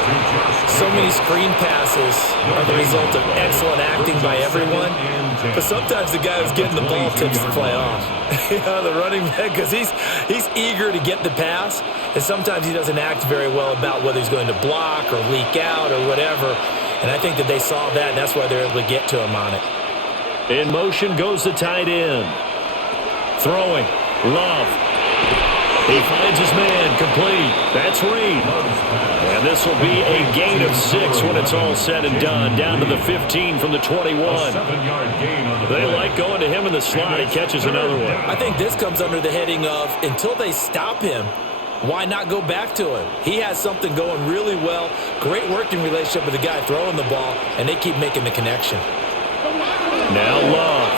So many screen passes are the result of excellent acting by everyone. But sometimes the guy who's getting the ball tips the play off. The running back, because he's eager to get the pass, and sometimes he doesn't act very well about whether he's going to block or leak out or whatever. And I think that they saw that, and that's why they're able to get to him on it. In motion goes the tight end. Throwing. Love. He finds his man. Complete. That's Reed. And this will be a gain of 6 when it's all said and done. Down to the 15 from the 21. They like going to him in the slot. He catches another one. I think this comes under the heading of, until they stop him, why not go back to him? He has something going really well. Great working relationship with the guy throwing the ball, and they keep making the connection. Now Love.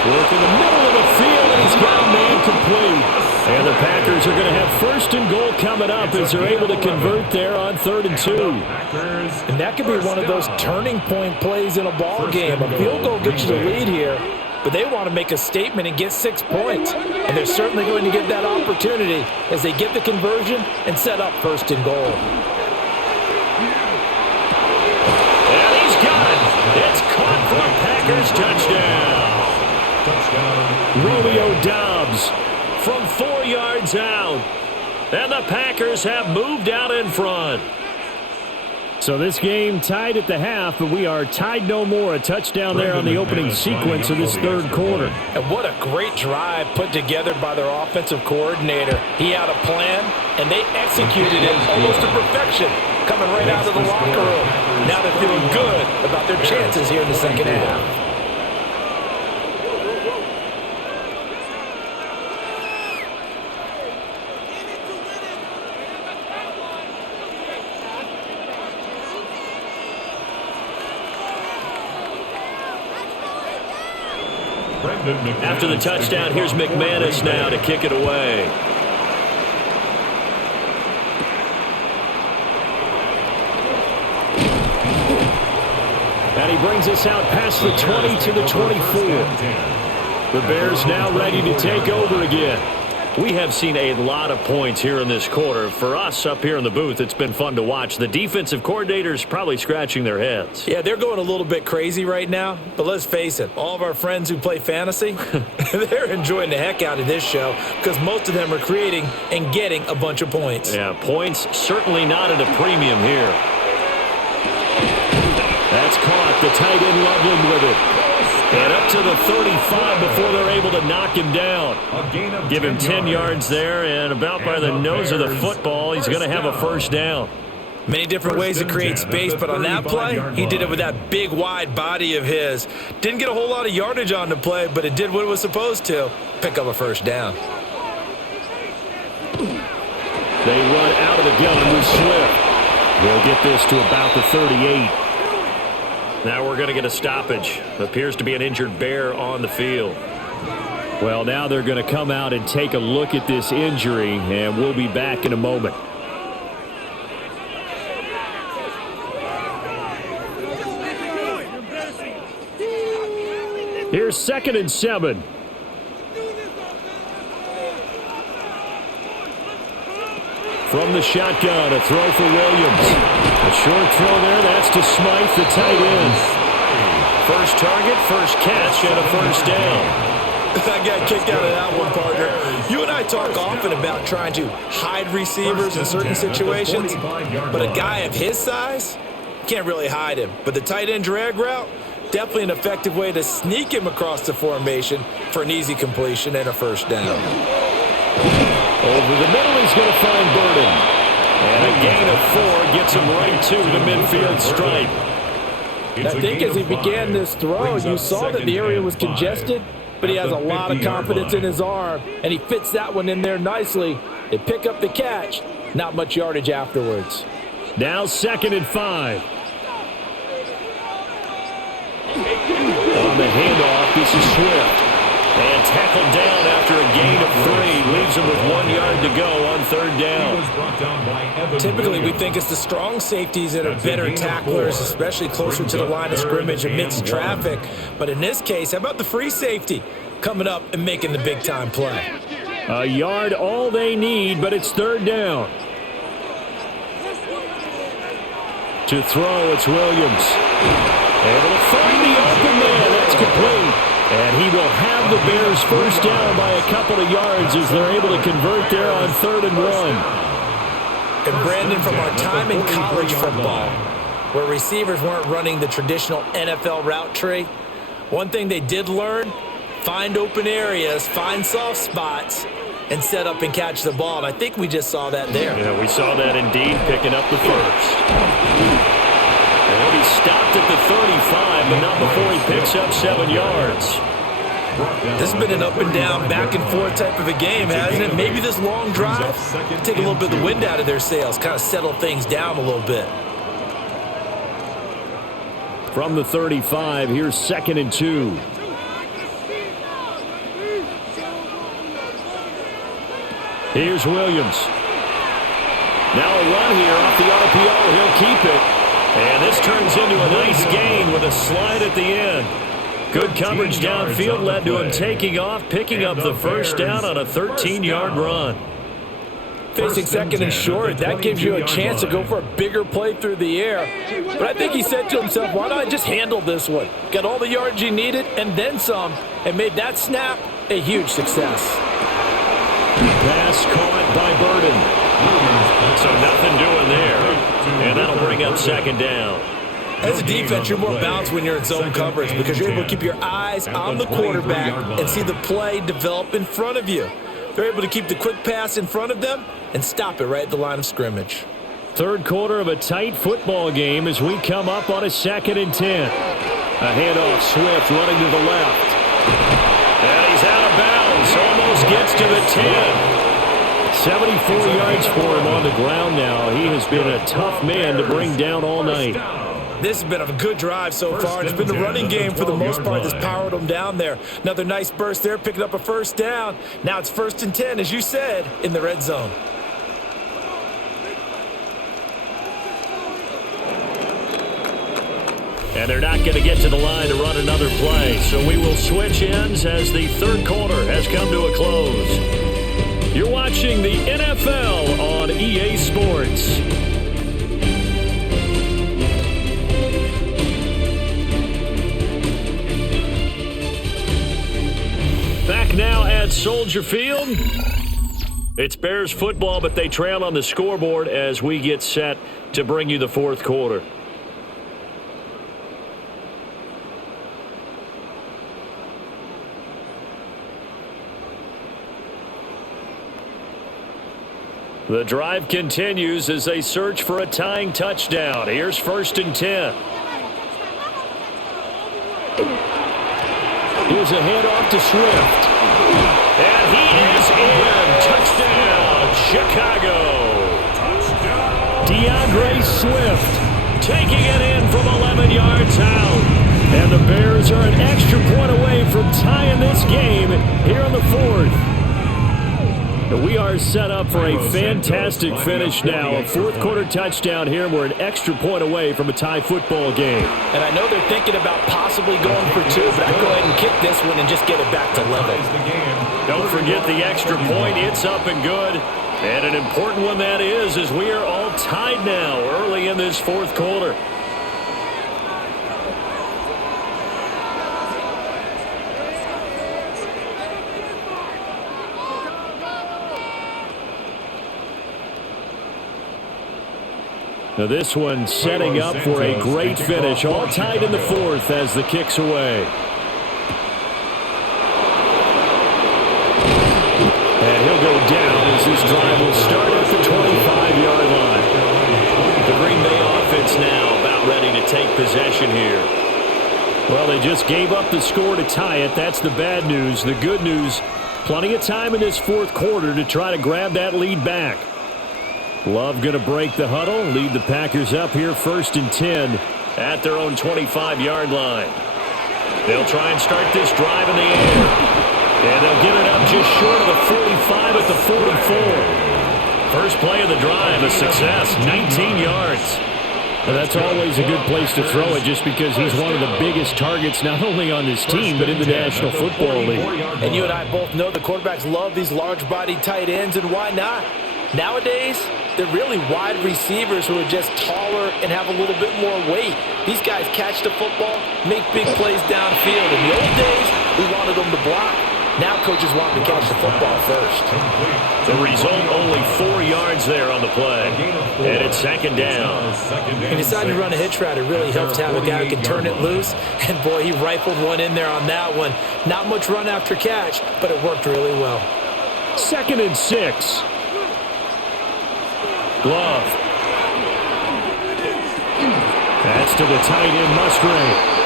Work in the middle of the field, and he's got a man complete. And the Packers are going to have 1st and goal coming up as they're able to convert there on 3rd and 2. And that could be one of those turning point plays in a ball game. A field goal gets you the lead here, but they want to make a statement and get 6 points. And they're certainly going to get that opportunity as they get the conversion and set up 1st and goal. And he's got it. It's caught for a Packers touchdown. Romeo Doubs from 4 yards out. And the Packers have moved out in front. So this game tied at the half, but we are tied no more. A touchdown there on the opening sequence of this 3rd quarter. And what a great drive put together by their offensive coordinator. He had a plan, and they executed it almost to perfection, coming right out of the locker room. Now they're feeling good about their chances here in the 2nd half. After the touchdown, here's McManus now to kick it away. And he brings us out past the 20 to the 24. The Bears now ready to take over again. We have seen a lot of points here in this quarter. For us up here in the booth, it's been fun to watch. The defensive coordinators probably scratching their heads. Yeah, they're going a little bit crazy right now. But let's face it, all of our friends who play fantasy, they're enjoying the heck out of this show because most of them are creating and getting a bunch of points. Yeah, points certainly not at a premium here. That's caught. The tight end Loveland with it. And up to the 35 before they're able to knock him down. Give him 10 yards there, and about by the nose of the football, he's going to have a 1st down. Many different ways to create space, but on that play, he did it with that big, wide body of his. Didn't get a whole lot of yardage on the play, but it did what it was supposed to, pick up a 1st down. They run out of the gun with Swift. They'll get this to about the 38. Now we're going to get a stoppage. Appears to be an injured Bear on the field. Well, now they're going to come out and take a look at this injury, and we'll be back in a moment. Here's 2nd and 7. From the shotgun, a throw for Williams. A short throw there, that's to Smythe, the tight end. First target, first catch, and a 1st down. I got kicked out of that one, partner. You and I talk often about trying to hide receivers in certain situations, but a guy of his size, can't really hide him. But the tight end drag route, definitely an effective way to sneak him across the formation for an easy completion and a 1st down. Over the middle, he's going to find Burden. And a gain of 4 gets him right to the midfield stripe. I think as he began this throw, you saw that the area was congested, but he has a lot of confidence in his arm, and he fits that one in there nicely. They pick up the catch, not much yardage afterwards. Now 2nd and 5. On the handoff, this is Swift. And tackled down after a gain of 3. Leaves him with 1 yard to go on 3rd down. Typically, we think it's the strong safeties that are better tacklers, especially closer to the line of scrimmage amidst traffic. But in this case, how about the free safety coming up and making the big-time play? A yard all they need, but it's 3rd down. To throw, it's Williams. Able to find the open man. That's complete. And he will have the Bears 1st down by a couple of yards as they're able to convert there on 3rd and 1. And Brandon, from our time in college football, where receivers weren't running the traditional NFL route tree, one thing they did learn, find open areas, find soft spots, and set up and catch the ball. And I think we just saw that there. Yeah, we saw that indeed, picking up the first. And he stopped at the 35, but not before he picks up 7 yards. This has been an up and down, back and forth type of a game, hasn't it? Maybe this long drive take a little bit of the wind out of their sails, kind of settle things down a little bit. From the 35, here's 2nd and 2. Here's Williams. Now a run here off the RPO. He'll keep it. And this turns into a nice gain with a slide at the end. Good coverage downfield led to him taking off, picking up the first down on a 13-yard run. Facing 2nd and short, that gives you a chance to go for a bigger play through the air. But I think he said to himself, why not just handle this one? Got all the yards you needed and then some, and made that snap a huge success. Pass caught by Burden. So nothing doing there. And that'll bring up 2nd down. As a defense, you're more balanced when you're in zone coverage because you're able to keep your eyes on the quarterback and see the play develop in front of you. They're able to keep the quick pass in front of them and stop it right at the line of scrimmage. Third quarter of a tight football game as we come up on a 2nd and 10. A handoff, Swift running to the left. And he's out of bounds, almost gets to the 10. 74 yards for him on the ground now. He has been a tough man to bring down all night. This has been a good drive so far. It's been the running game for the most part that's powered them down there. Another nice burst there, picking up a first down. Now it's 1st and 10, as you said, in the red zone. And they're not going to get to the line to run another play. So we will switch ends as the third quarter has come to a close. You're watching the NFL on EA Sports. Back now at Soldier Field. It's Bears football, but they trail on the scoreboard as we get set to bring you the fourth quarter. The drive continues as they search for a tying touchdown. Here's 1st and 10. Here's a handoff to Swift. And he is in. Touchdown, Chicago. Touchdown. DeAndre Swift taking it in from 11 yards out. And the Bears are an extra point away from tying this game here in the fourth. We are set up for a fantastic finish now. A fourth quarter touchdown here. We're an extra point away from a tie football game. And I know they're thinking about possibly going for 2, but I'd go ahead and kick this one and just get it back to level. Don't forget the extra point. It's up and good. And an important one that is, as we are all tied now early in this fourth quarter. Now this one setting up for a great finish. All tied in the fourth as the kick's away. And he'll go down as this drive will start at the 25-yard line. The Green Bay offense now about ready to take possession here. Well, they just gave up the score to tie it. That's the bad news. The good news, plenty of time in this fourth quarter to try to grab that lead back. Love going to break the huddle, lead the Packers up here 1st and 10 at their own 25-yard line. They'll try and start this drive in the air. And they'll get it up just short of the 45 at the 44. First play of the drive, a success, 19 yards. And that's always a good place to throw it just because he's one of the biggest targets not only on this team but in the National Football League. And you and I both know the quarterbacks love these large-bodied tight ends, and why not? Nowadays, they're really wide receivers who are just taller and have a little bit more weight. These guys catch the football, make big plays downfield. In the old days, we wanted them to block. Now coaches want to catch the football first. The result, only 4 yards there on the play. And it's second down. He decided to run a hitch route. It really helps to have a guy who can turn it loose. And, boy, he rifled one in there on that one. Not much run after catch, but it worked really well. 2nd and 6. Glove. That's to the tight end, Musgrave.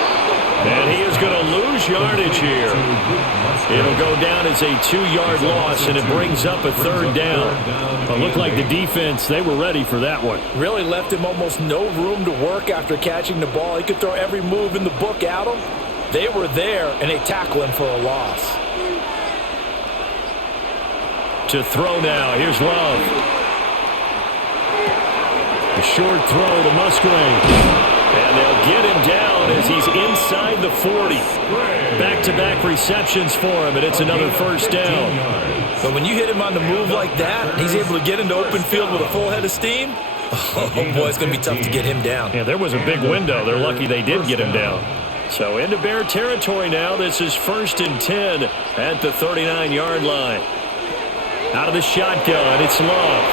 And he is going to lose yardage here. It'll go down as a 2-yard loss, and it brings up a 3rd down. It looked like the defense, they were ready for that one. Really left him almost no room to work after catching the ball. He could throw every move in the book at him. They were there, and they tackle him for a loss. To throw now, here's Love. A short throw to Musgrave. And they'll get him down as he's inside the 40. Back-to-back receptions for him, and it's another 1st down. But when you hit him on the move like that, he's able to get into open field with a full head of steam. Oh, boy, it's going to be tough to get him down. Yeah, there was a big window. They're lucky they did get him down. So into Bear territory now. This is 1st and 10 at the 39-yard line. Out of the shotgun, it's Love.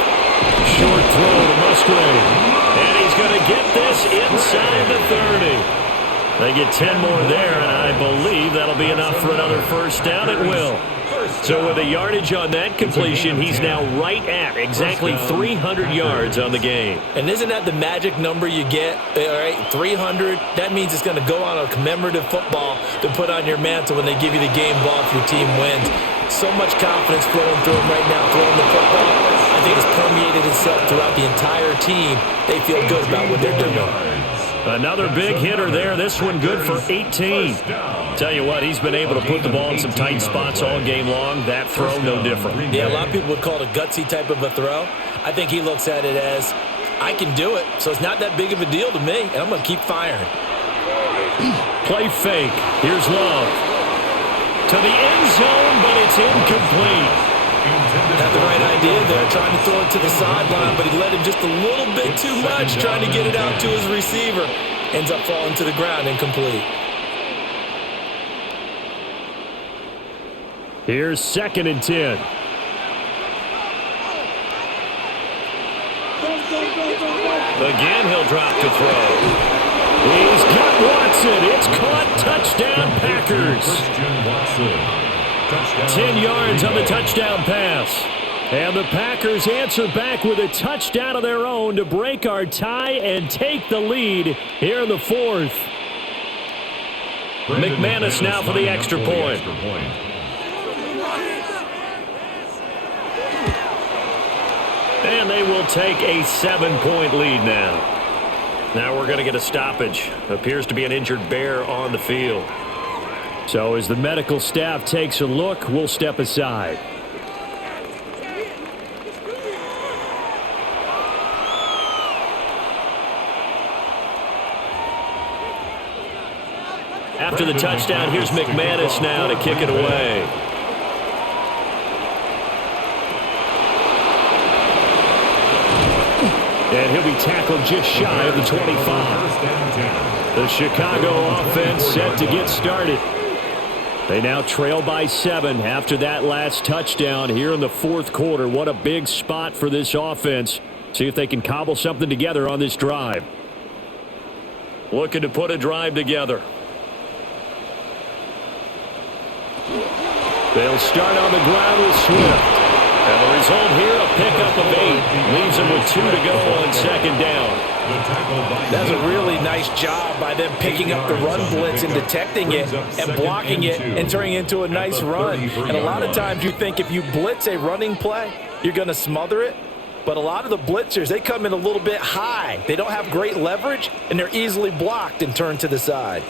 Short throw to Musgrave. And he's going to get this inside the 30. They get 10 more there, and I believe that'll be enough for another 1st down. It will. So with a yardage on that completion, he's now right at exactly 300 yards on the game. And isn't that the magic number you get? All right, 300. That means it's going to go on a commemorative football to put on your mantle when they give you the game ball if your team wins. So much confidence flowing through him right now, throwing the football. I think it's permeated itself throughout the entire team. They feel good about what they're doing. Another big hitter there. This one good for 18. Tell you what, he's been able to put the ball in some tight spots all game long. That throw, no different. Yeah, a lot of people would call it a gutsy type of a throw. I think he looks at it as, I can do it, so it's not that big of a deal to me, and I'm going to keep firing. Play fake. Here's Love. To the end zone, but it's incomplete. Had the right idea there, trying to throw it to the sideline, but he let him just a little bit too much, trying to get it out to his receiver. Ends up falling to the ground, incomplete. Here's 2nd and 10. Again, he'll drop to throw. He's got Watson. It's caught. Touchdown, Packers. 10 yards on the touchdown pass. And the Packers answer back with a touchdown of their own to break our tie and take the lead here in the 4th. McManus now for the extra point. And they will take a 7-point lead now. Now we're going to get a stoppage. Appears to be an injured Bear on the field. So as the medical staff takes a look, we'll step aside. After the touchdown, here's McManus now to kick it away. And he'll be tackled just shy of the 25. The Chicago offense set to get started. They now trail by 7 after that last touchdown here in the 4th quarter. What a big spot for this offense. See if they can cobble something together on this drive. Looking to put a drive together. They'll start on the ground with Swift. And the result here, a pickup of 8. Leaves them with 2 to go on 2nd down. That's a really nice job by them picking up the run blitz and detecting it and blocking it and turning it into a nice run. And a lot of times you think if you blitz a running play, you're going to smother it. But a lot of the blitzers, they come in a little bit high. They don't have great leverage, and they're easily blocked and turned to the side.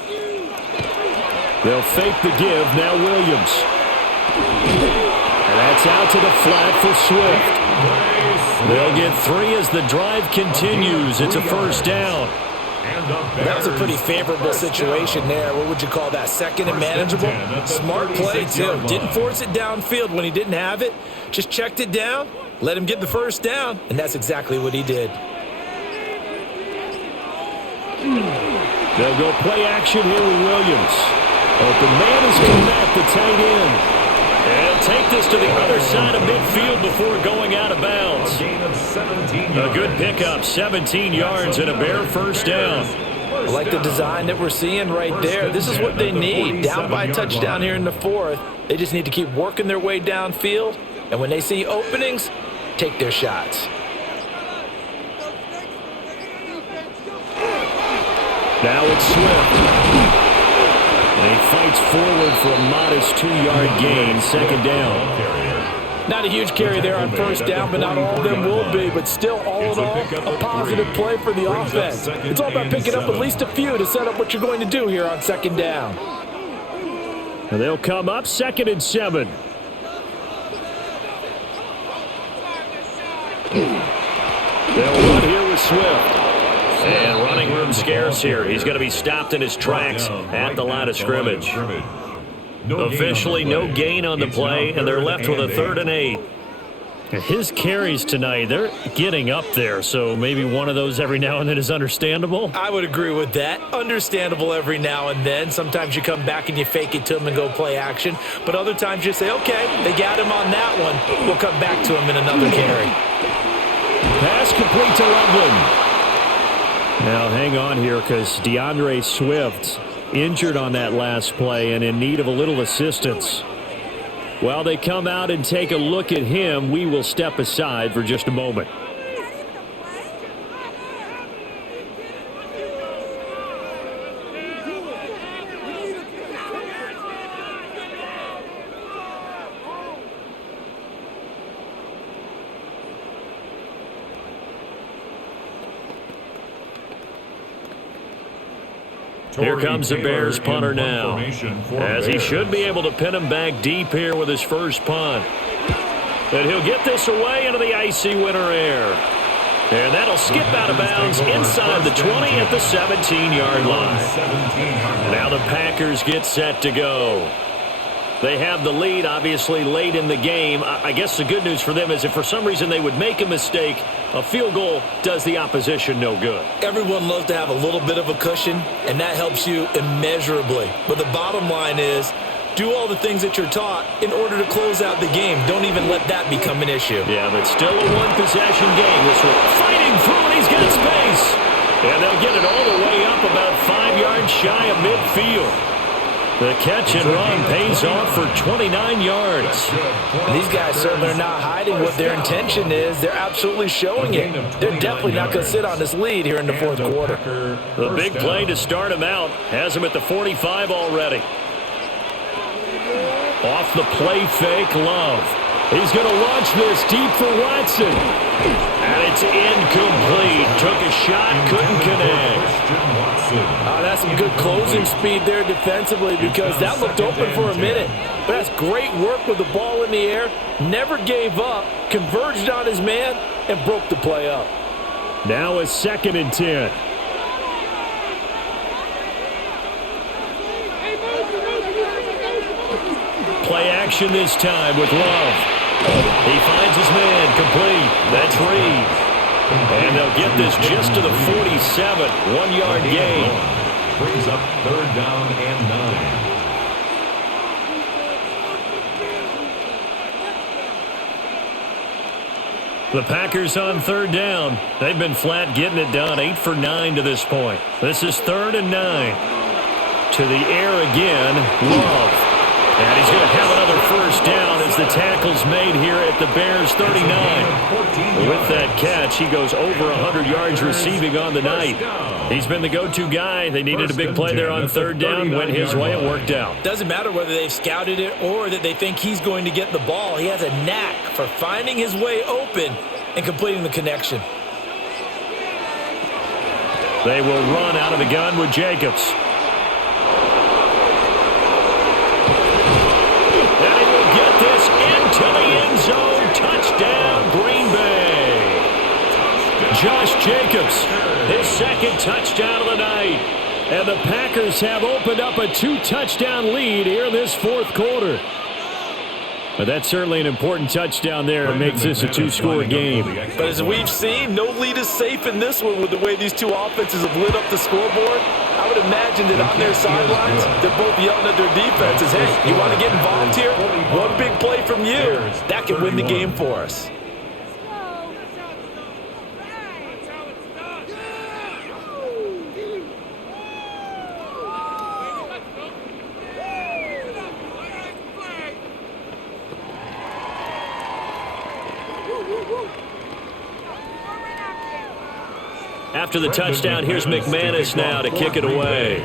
They'll fake the give. Now Williams. And that's out to the flat for Swift. They'll get 3 as the drive continues. It's a 1st down. That was a pretty favorable situation there. What would you call that? 2nd and manageable? Smart play, too. Didn't force it downfield when he didn't have it. Just checked it down, let him get the 1st down, and that's exactly what he did. They'll go play action here with Williams. Open man is come back, the tight end. And he'll take this to the other side of midfield before going out of bounds. A gain of 17 A yards. good pickup, 17 yards and a bare first down. I like the design that we're seeing right there. This is what they need. Down by a touchdown here in the fourth. They just need to keep working their way downfield. And when they see openings, take their shots. Now it's Swift. And he fights forward for a modest 2-yard gain, second down. Not a huge carry there on first down, but not all of them will be. But still, all in all, a positive play for the offense. It's all about picking up at least a few to set up what you're going to do here on second down. And they'll come up 2nd and 7. They'll run here with Swift. And running room scarce here. He's going to be stopped in his tracks at the line of scrimmage. Officially no gain on the play, and they're left with a 3rd and 8. His carries tonight, they're getting up there, so maybe one of those every now and then is understandable. I would agree with that. Understandable every now and then. Sometimes you come back and you fake it to him and go play action. But other times you say, okay, they got him on that one. We'll come back to him in another carry. Pass complete to Loveland. Now hang on here because DeAndre Swift injured on that last play and in need of a little assistance. While they come out and take a look at him, we will step aside for just a moment. Here comes the Bears punter now, as he should be able to pin him back deep here with his first punt. And he'll get this away into the icy winter air. And that'll skip out of bounds inside the 20 at the 17-yard line. Now the Packers get set to go. They have the lead, obviously, late in the game. I guess the good news for them is if for some reason they would make a mistake, a field goal does the opposition no good. Everyone loves to have a little bit of a cushion, and that helps you immeasurably. But the bottom line is, do all the things that you're taught in order to close out the game. Don't even let that become an issue. Yeah, but still a one-possession game. This one fighting through, and he's got space. And they'll get it all the way up about 5 yards shy of midfield. The catch and run pays off for 29 yards. These guys certainly are not hiding what their intention is. They're absolutely showing it. They're definitely not going to sit on this lead here in the fourth quarter. The big play to start him out has him at the 45 already. Off the play fake, Love. He's going to launch this deep for Watson. And it's incomplete. Took a shot, couldn't connect. That's some good closing speed there defensively because that looked open for a minute. But that's great work with the ball in the air. Never gave up, converged on his man, and broke the play up. Now a 2nd and 10. Play action this time with Love. He finds his man complete. That's Reed. And they'll get this just to the 47. 1-yard gain. Brings up 3rd down and 9. The Packers on 3rd down. They've been flat getting it done. 8 for 9 to this point. This is 3rd and 9. To the air again. Love. And he's going to have another first down as the tackle's made here at the Bears 39. With that catch, he goes over 100 yards receiving on the night. He's been the go-to guy. They needed a big play there on 3rd down. Went his way. It worked out. Doesn't matter whether they've scouted it or that they think he's going to get the ball. He has a knack for finding his way open and completing the connection. They will run out of the gun with Jacobs. And he will get this into the end zone. Touchdown, Green Bay. Josh Jacobs, his 2nd touchdown of the night. And the Packers have opened up a 2-touchdown lead here in this 4th quarter. But that's certainly an important touchdown there. It makes this a 2-score game. But as we've seen, no lead is safe in this one with the way these two offenses have lit up the scoreboard. I would imagine that on their sidelines, they're both yelling at their defenses, hey, you want to get involved here? One big play from you. That can win the game for us. After the touchdown, here's McManus now to kick it away.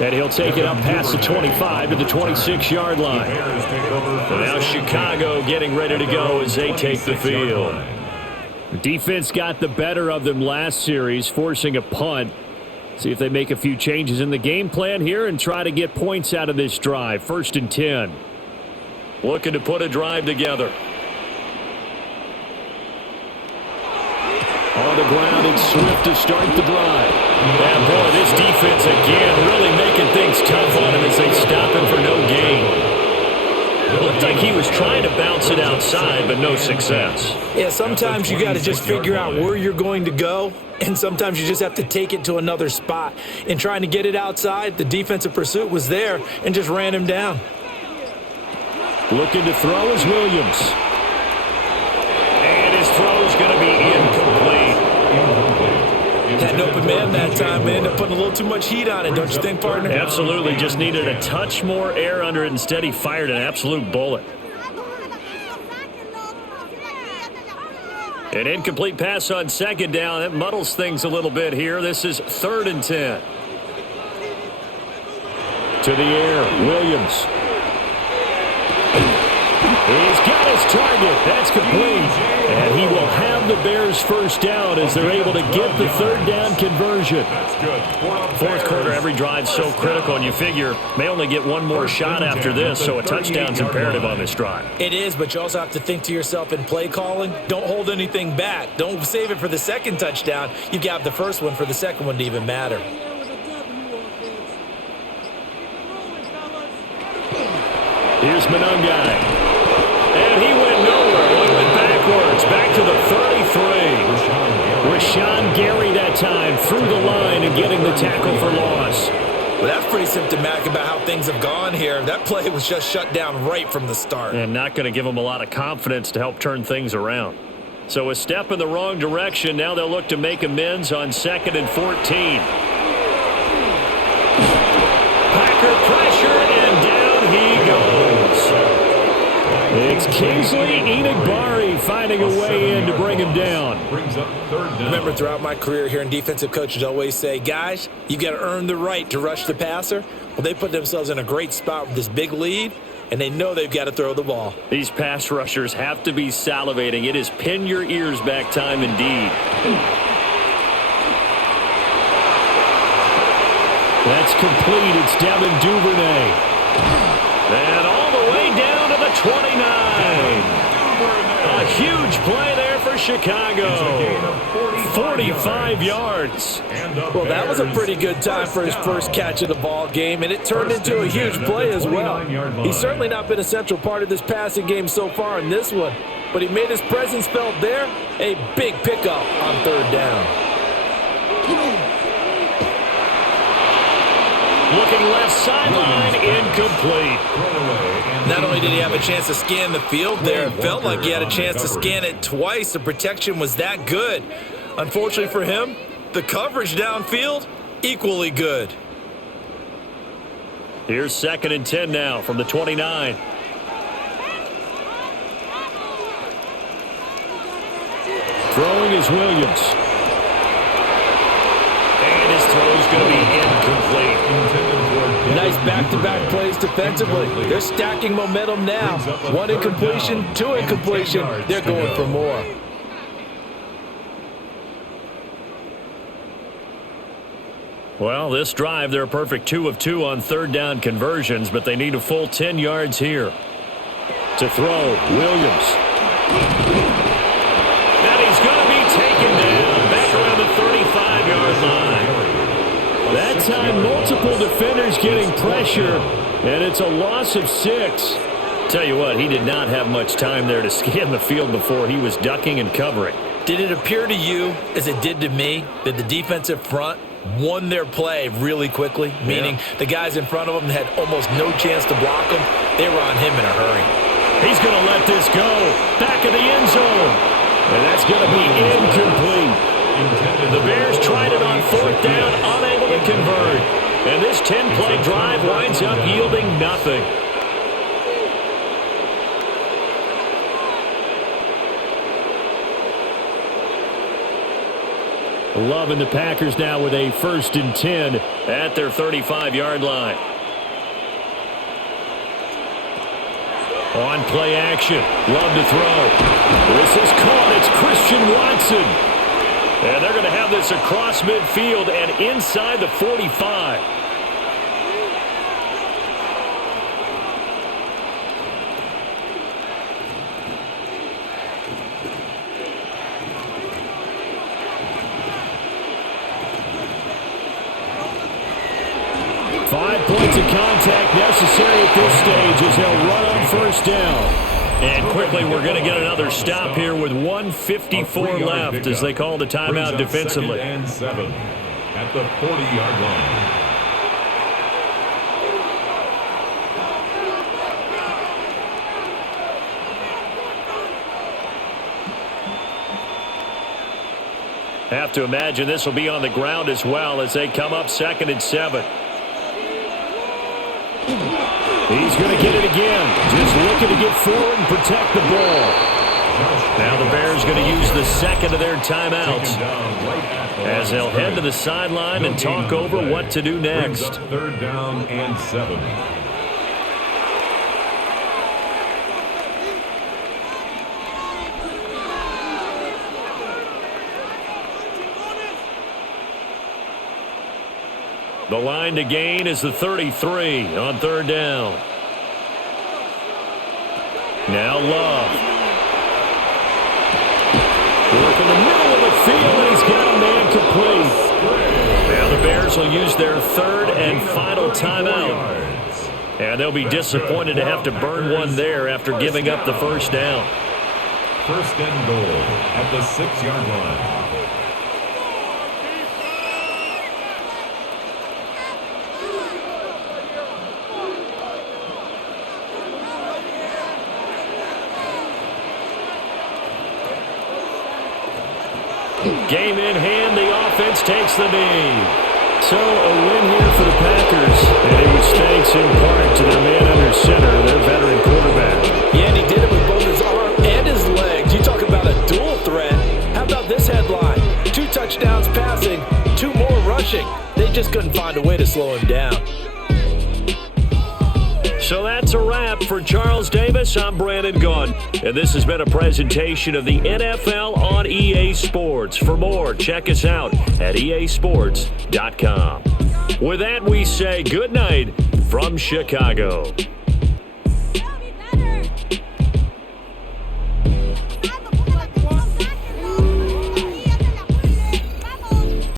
And he'll take it up past the 25 to the 26-yard line. So now Chicago getting ready to go as they take the field. The defense got the better of them last series, forcing a punt. See if they make a few changes in the game plan here and try to get points out of this drive. 1st and 10. Looking to put a drive together. On the ground, it's Swift to start the drive. And boy, this defense again really making things tough on him as they stop him for no gain. It looked like he was trying to bounce it outside, but no success. Yeah, sometimes you got to just figure out where you're going to go, and sometimes you just have to take it to another spot. In trying to get it outside, the defensive pursuit was there and just ran him down. Looking to throw is Williams. And his throw is going to be incomplete. Had an open man that time, man. Ended up putting a little too much heat on it, don't you think, partner? Absolutely. Just needed a touch more air under it. Instead, he fired an absolute bullet. An incomplete pass on 2nd down. That muddles things a little bit here. This is 3rd and 10. To the air, Williams. He's got his target. That's complete. And he will have the Bears' first down as they're able to get the 3rd down conversion. That's good. 4th quarter, every drive's so critical, and you figure may only get one more shot after this, so a touchdown's imperative on this drive. It is, but you also have to think to yourself in play calling, don't hold anything back. Don't save it for the 2nd touchdown. You got the 1st one for the 2nd one to even matter. Here's Monungai. And he went nowhere. He went backwards. Back to the 33. Rashawn Gary that time through the line and getting the tackle for loss. Well, that's pretty symptomatic about how things have gone here. That play was just shut down right from the start. And not going to give them a lot of confidence to help turn things around. So a step in the wrong direction. Now they'll look to make amends on 2nd and 14. Packer pressure, and down he goes. It's Kingsley Enagbari finding a way in to bring him down. Remember, throughout my career here in defensive coaches always say, guys, you got to earn the right to rush the passer. Well, they put themselves in a great spot with this big lead, and they know they've got to throw the ball. These pass rushers have to be salivating. It is pin your ears back time indeed. That's complete. It's Devin Duvernay. And all the way down to the 29. A huge play there for Chicago. 45 yards. Well, that was a pretty good time for his first catch of the ball game, and it turned into a huge play as well. He's certainly not been a central part of this passing game so far in this one, but he made his presence felt there. A big pickup on 3rd down. Looking left sideline, incomplete. Not only did he have a chance to scan the field there, it felt like he had a chance to scan it twice. The protection was that good. Unfortunately for him, the coverage downfield, equally good. Here's 2nd and 10 now from the 29. Throwing is Williams. And his throw is going to be incomplete. Nice back-to-back plays defensively. They're stacking momentum now. 1 incompletion, 2 incompletion. They're going for more. Well, this drive, they're a perfect 2 of 2 on 3rd down conversions, but they need a full 10 yards here. To throw, Williams. And he's going to be taken down back around the 35-yard line. That time, multiple defenders getting pressure, and it's a loss of 6. Tell you what, he did not have much time there to scan the field before he was ducking and covering. Did it appear to you, as it did to me, that the defensive front won their play really quickly, meaning the guys in front of them had almost no chance to block him. They were on him in a hurry. He's going to let this go. Back of the end zone. And that's going to be incomplete. The Bears tried it on fourth down, unable to convert. And this 10-play drive winds up yielding nothing. Loving the Packers now with a 1st and 10 at their 35-yard line. On play action. Love to throw. This is caught. It's Christian Watson. And they're going to have this across midfield and inside the 45. Points of contact necessary at this stage as they'll run on first down. And quickly we're going to get another stop here with 1:54 left as they call the timeout defensively. 2nd and 7 at the 40-yard line. Have to imagine this will be on the ground as well as they come up 2nd and 7. He's going to get it again. Just looking to get forward and protect the ball. Now the Bears going to use the second of their timeouts as they'll head to the sideline and talk over what to do next. 3rd down and 7. The line to gain is the 33 on 3rd down. Now Love. Work in the middle of the field, and he's got a man complete. Now the Bears will use their 3rd and final timeout. And they'll be disappointed to have to burn one there after giving up the 1st down. 1st and goal at the 6-yard line. Game in hand, the offense takes the knee. So a win here for the Packers, and it was thanks in part to their man under center, their veteran quarterback. Yeah, and he did it with both his arm and his legs. You talk about a dual threat. How about this headline? 2 touchdowns passing, 2 more rushing. They just couldn't find a way to slow him down. So that's a wrap for Charles Davis. I'm Brandon Gaudin, and this has been a presentation of the NFL on EA Sports. For more, check us out at easports.com. With that, we say good night from Chicago.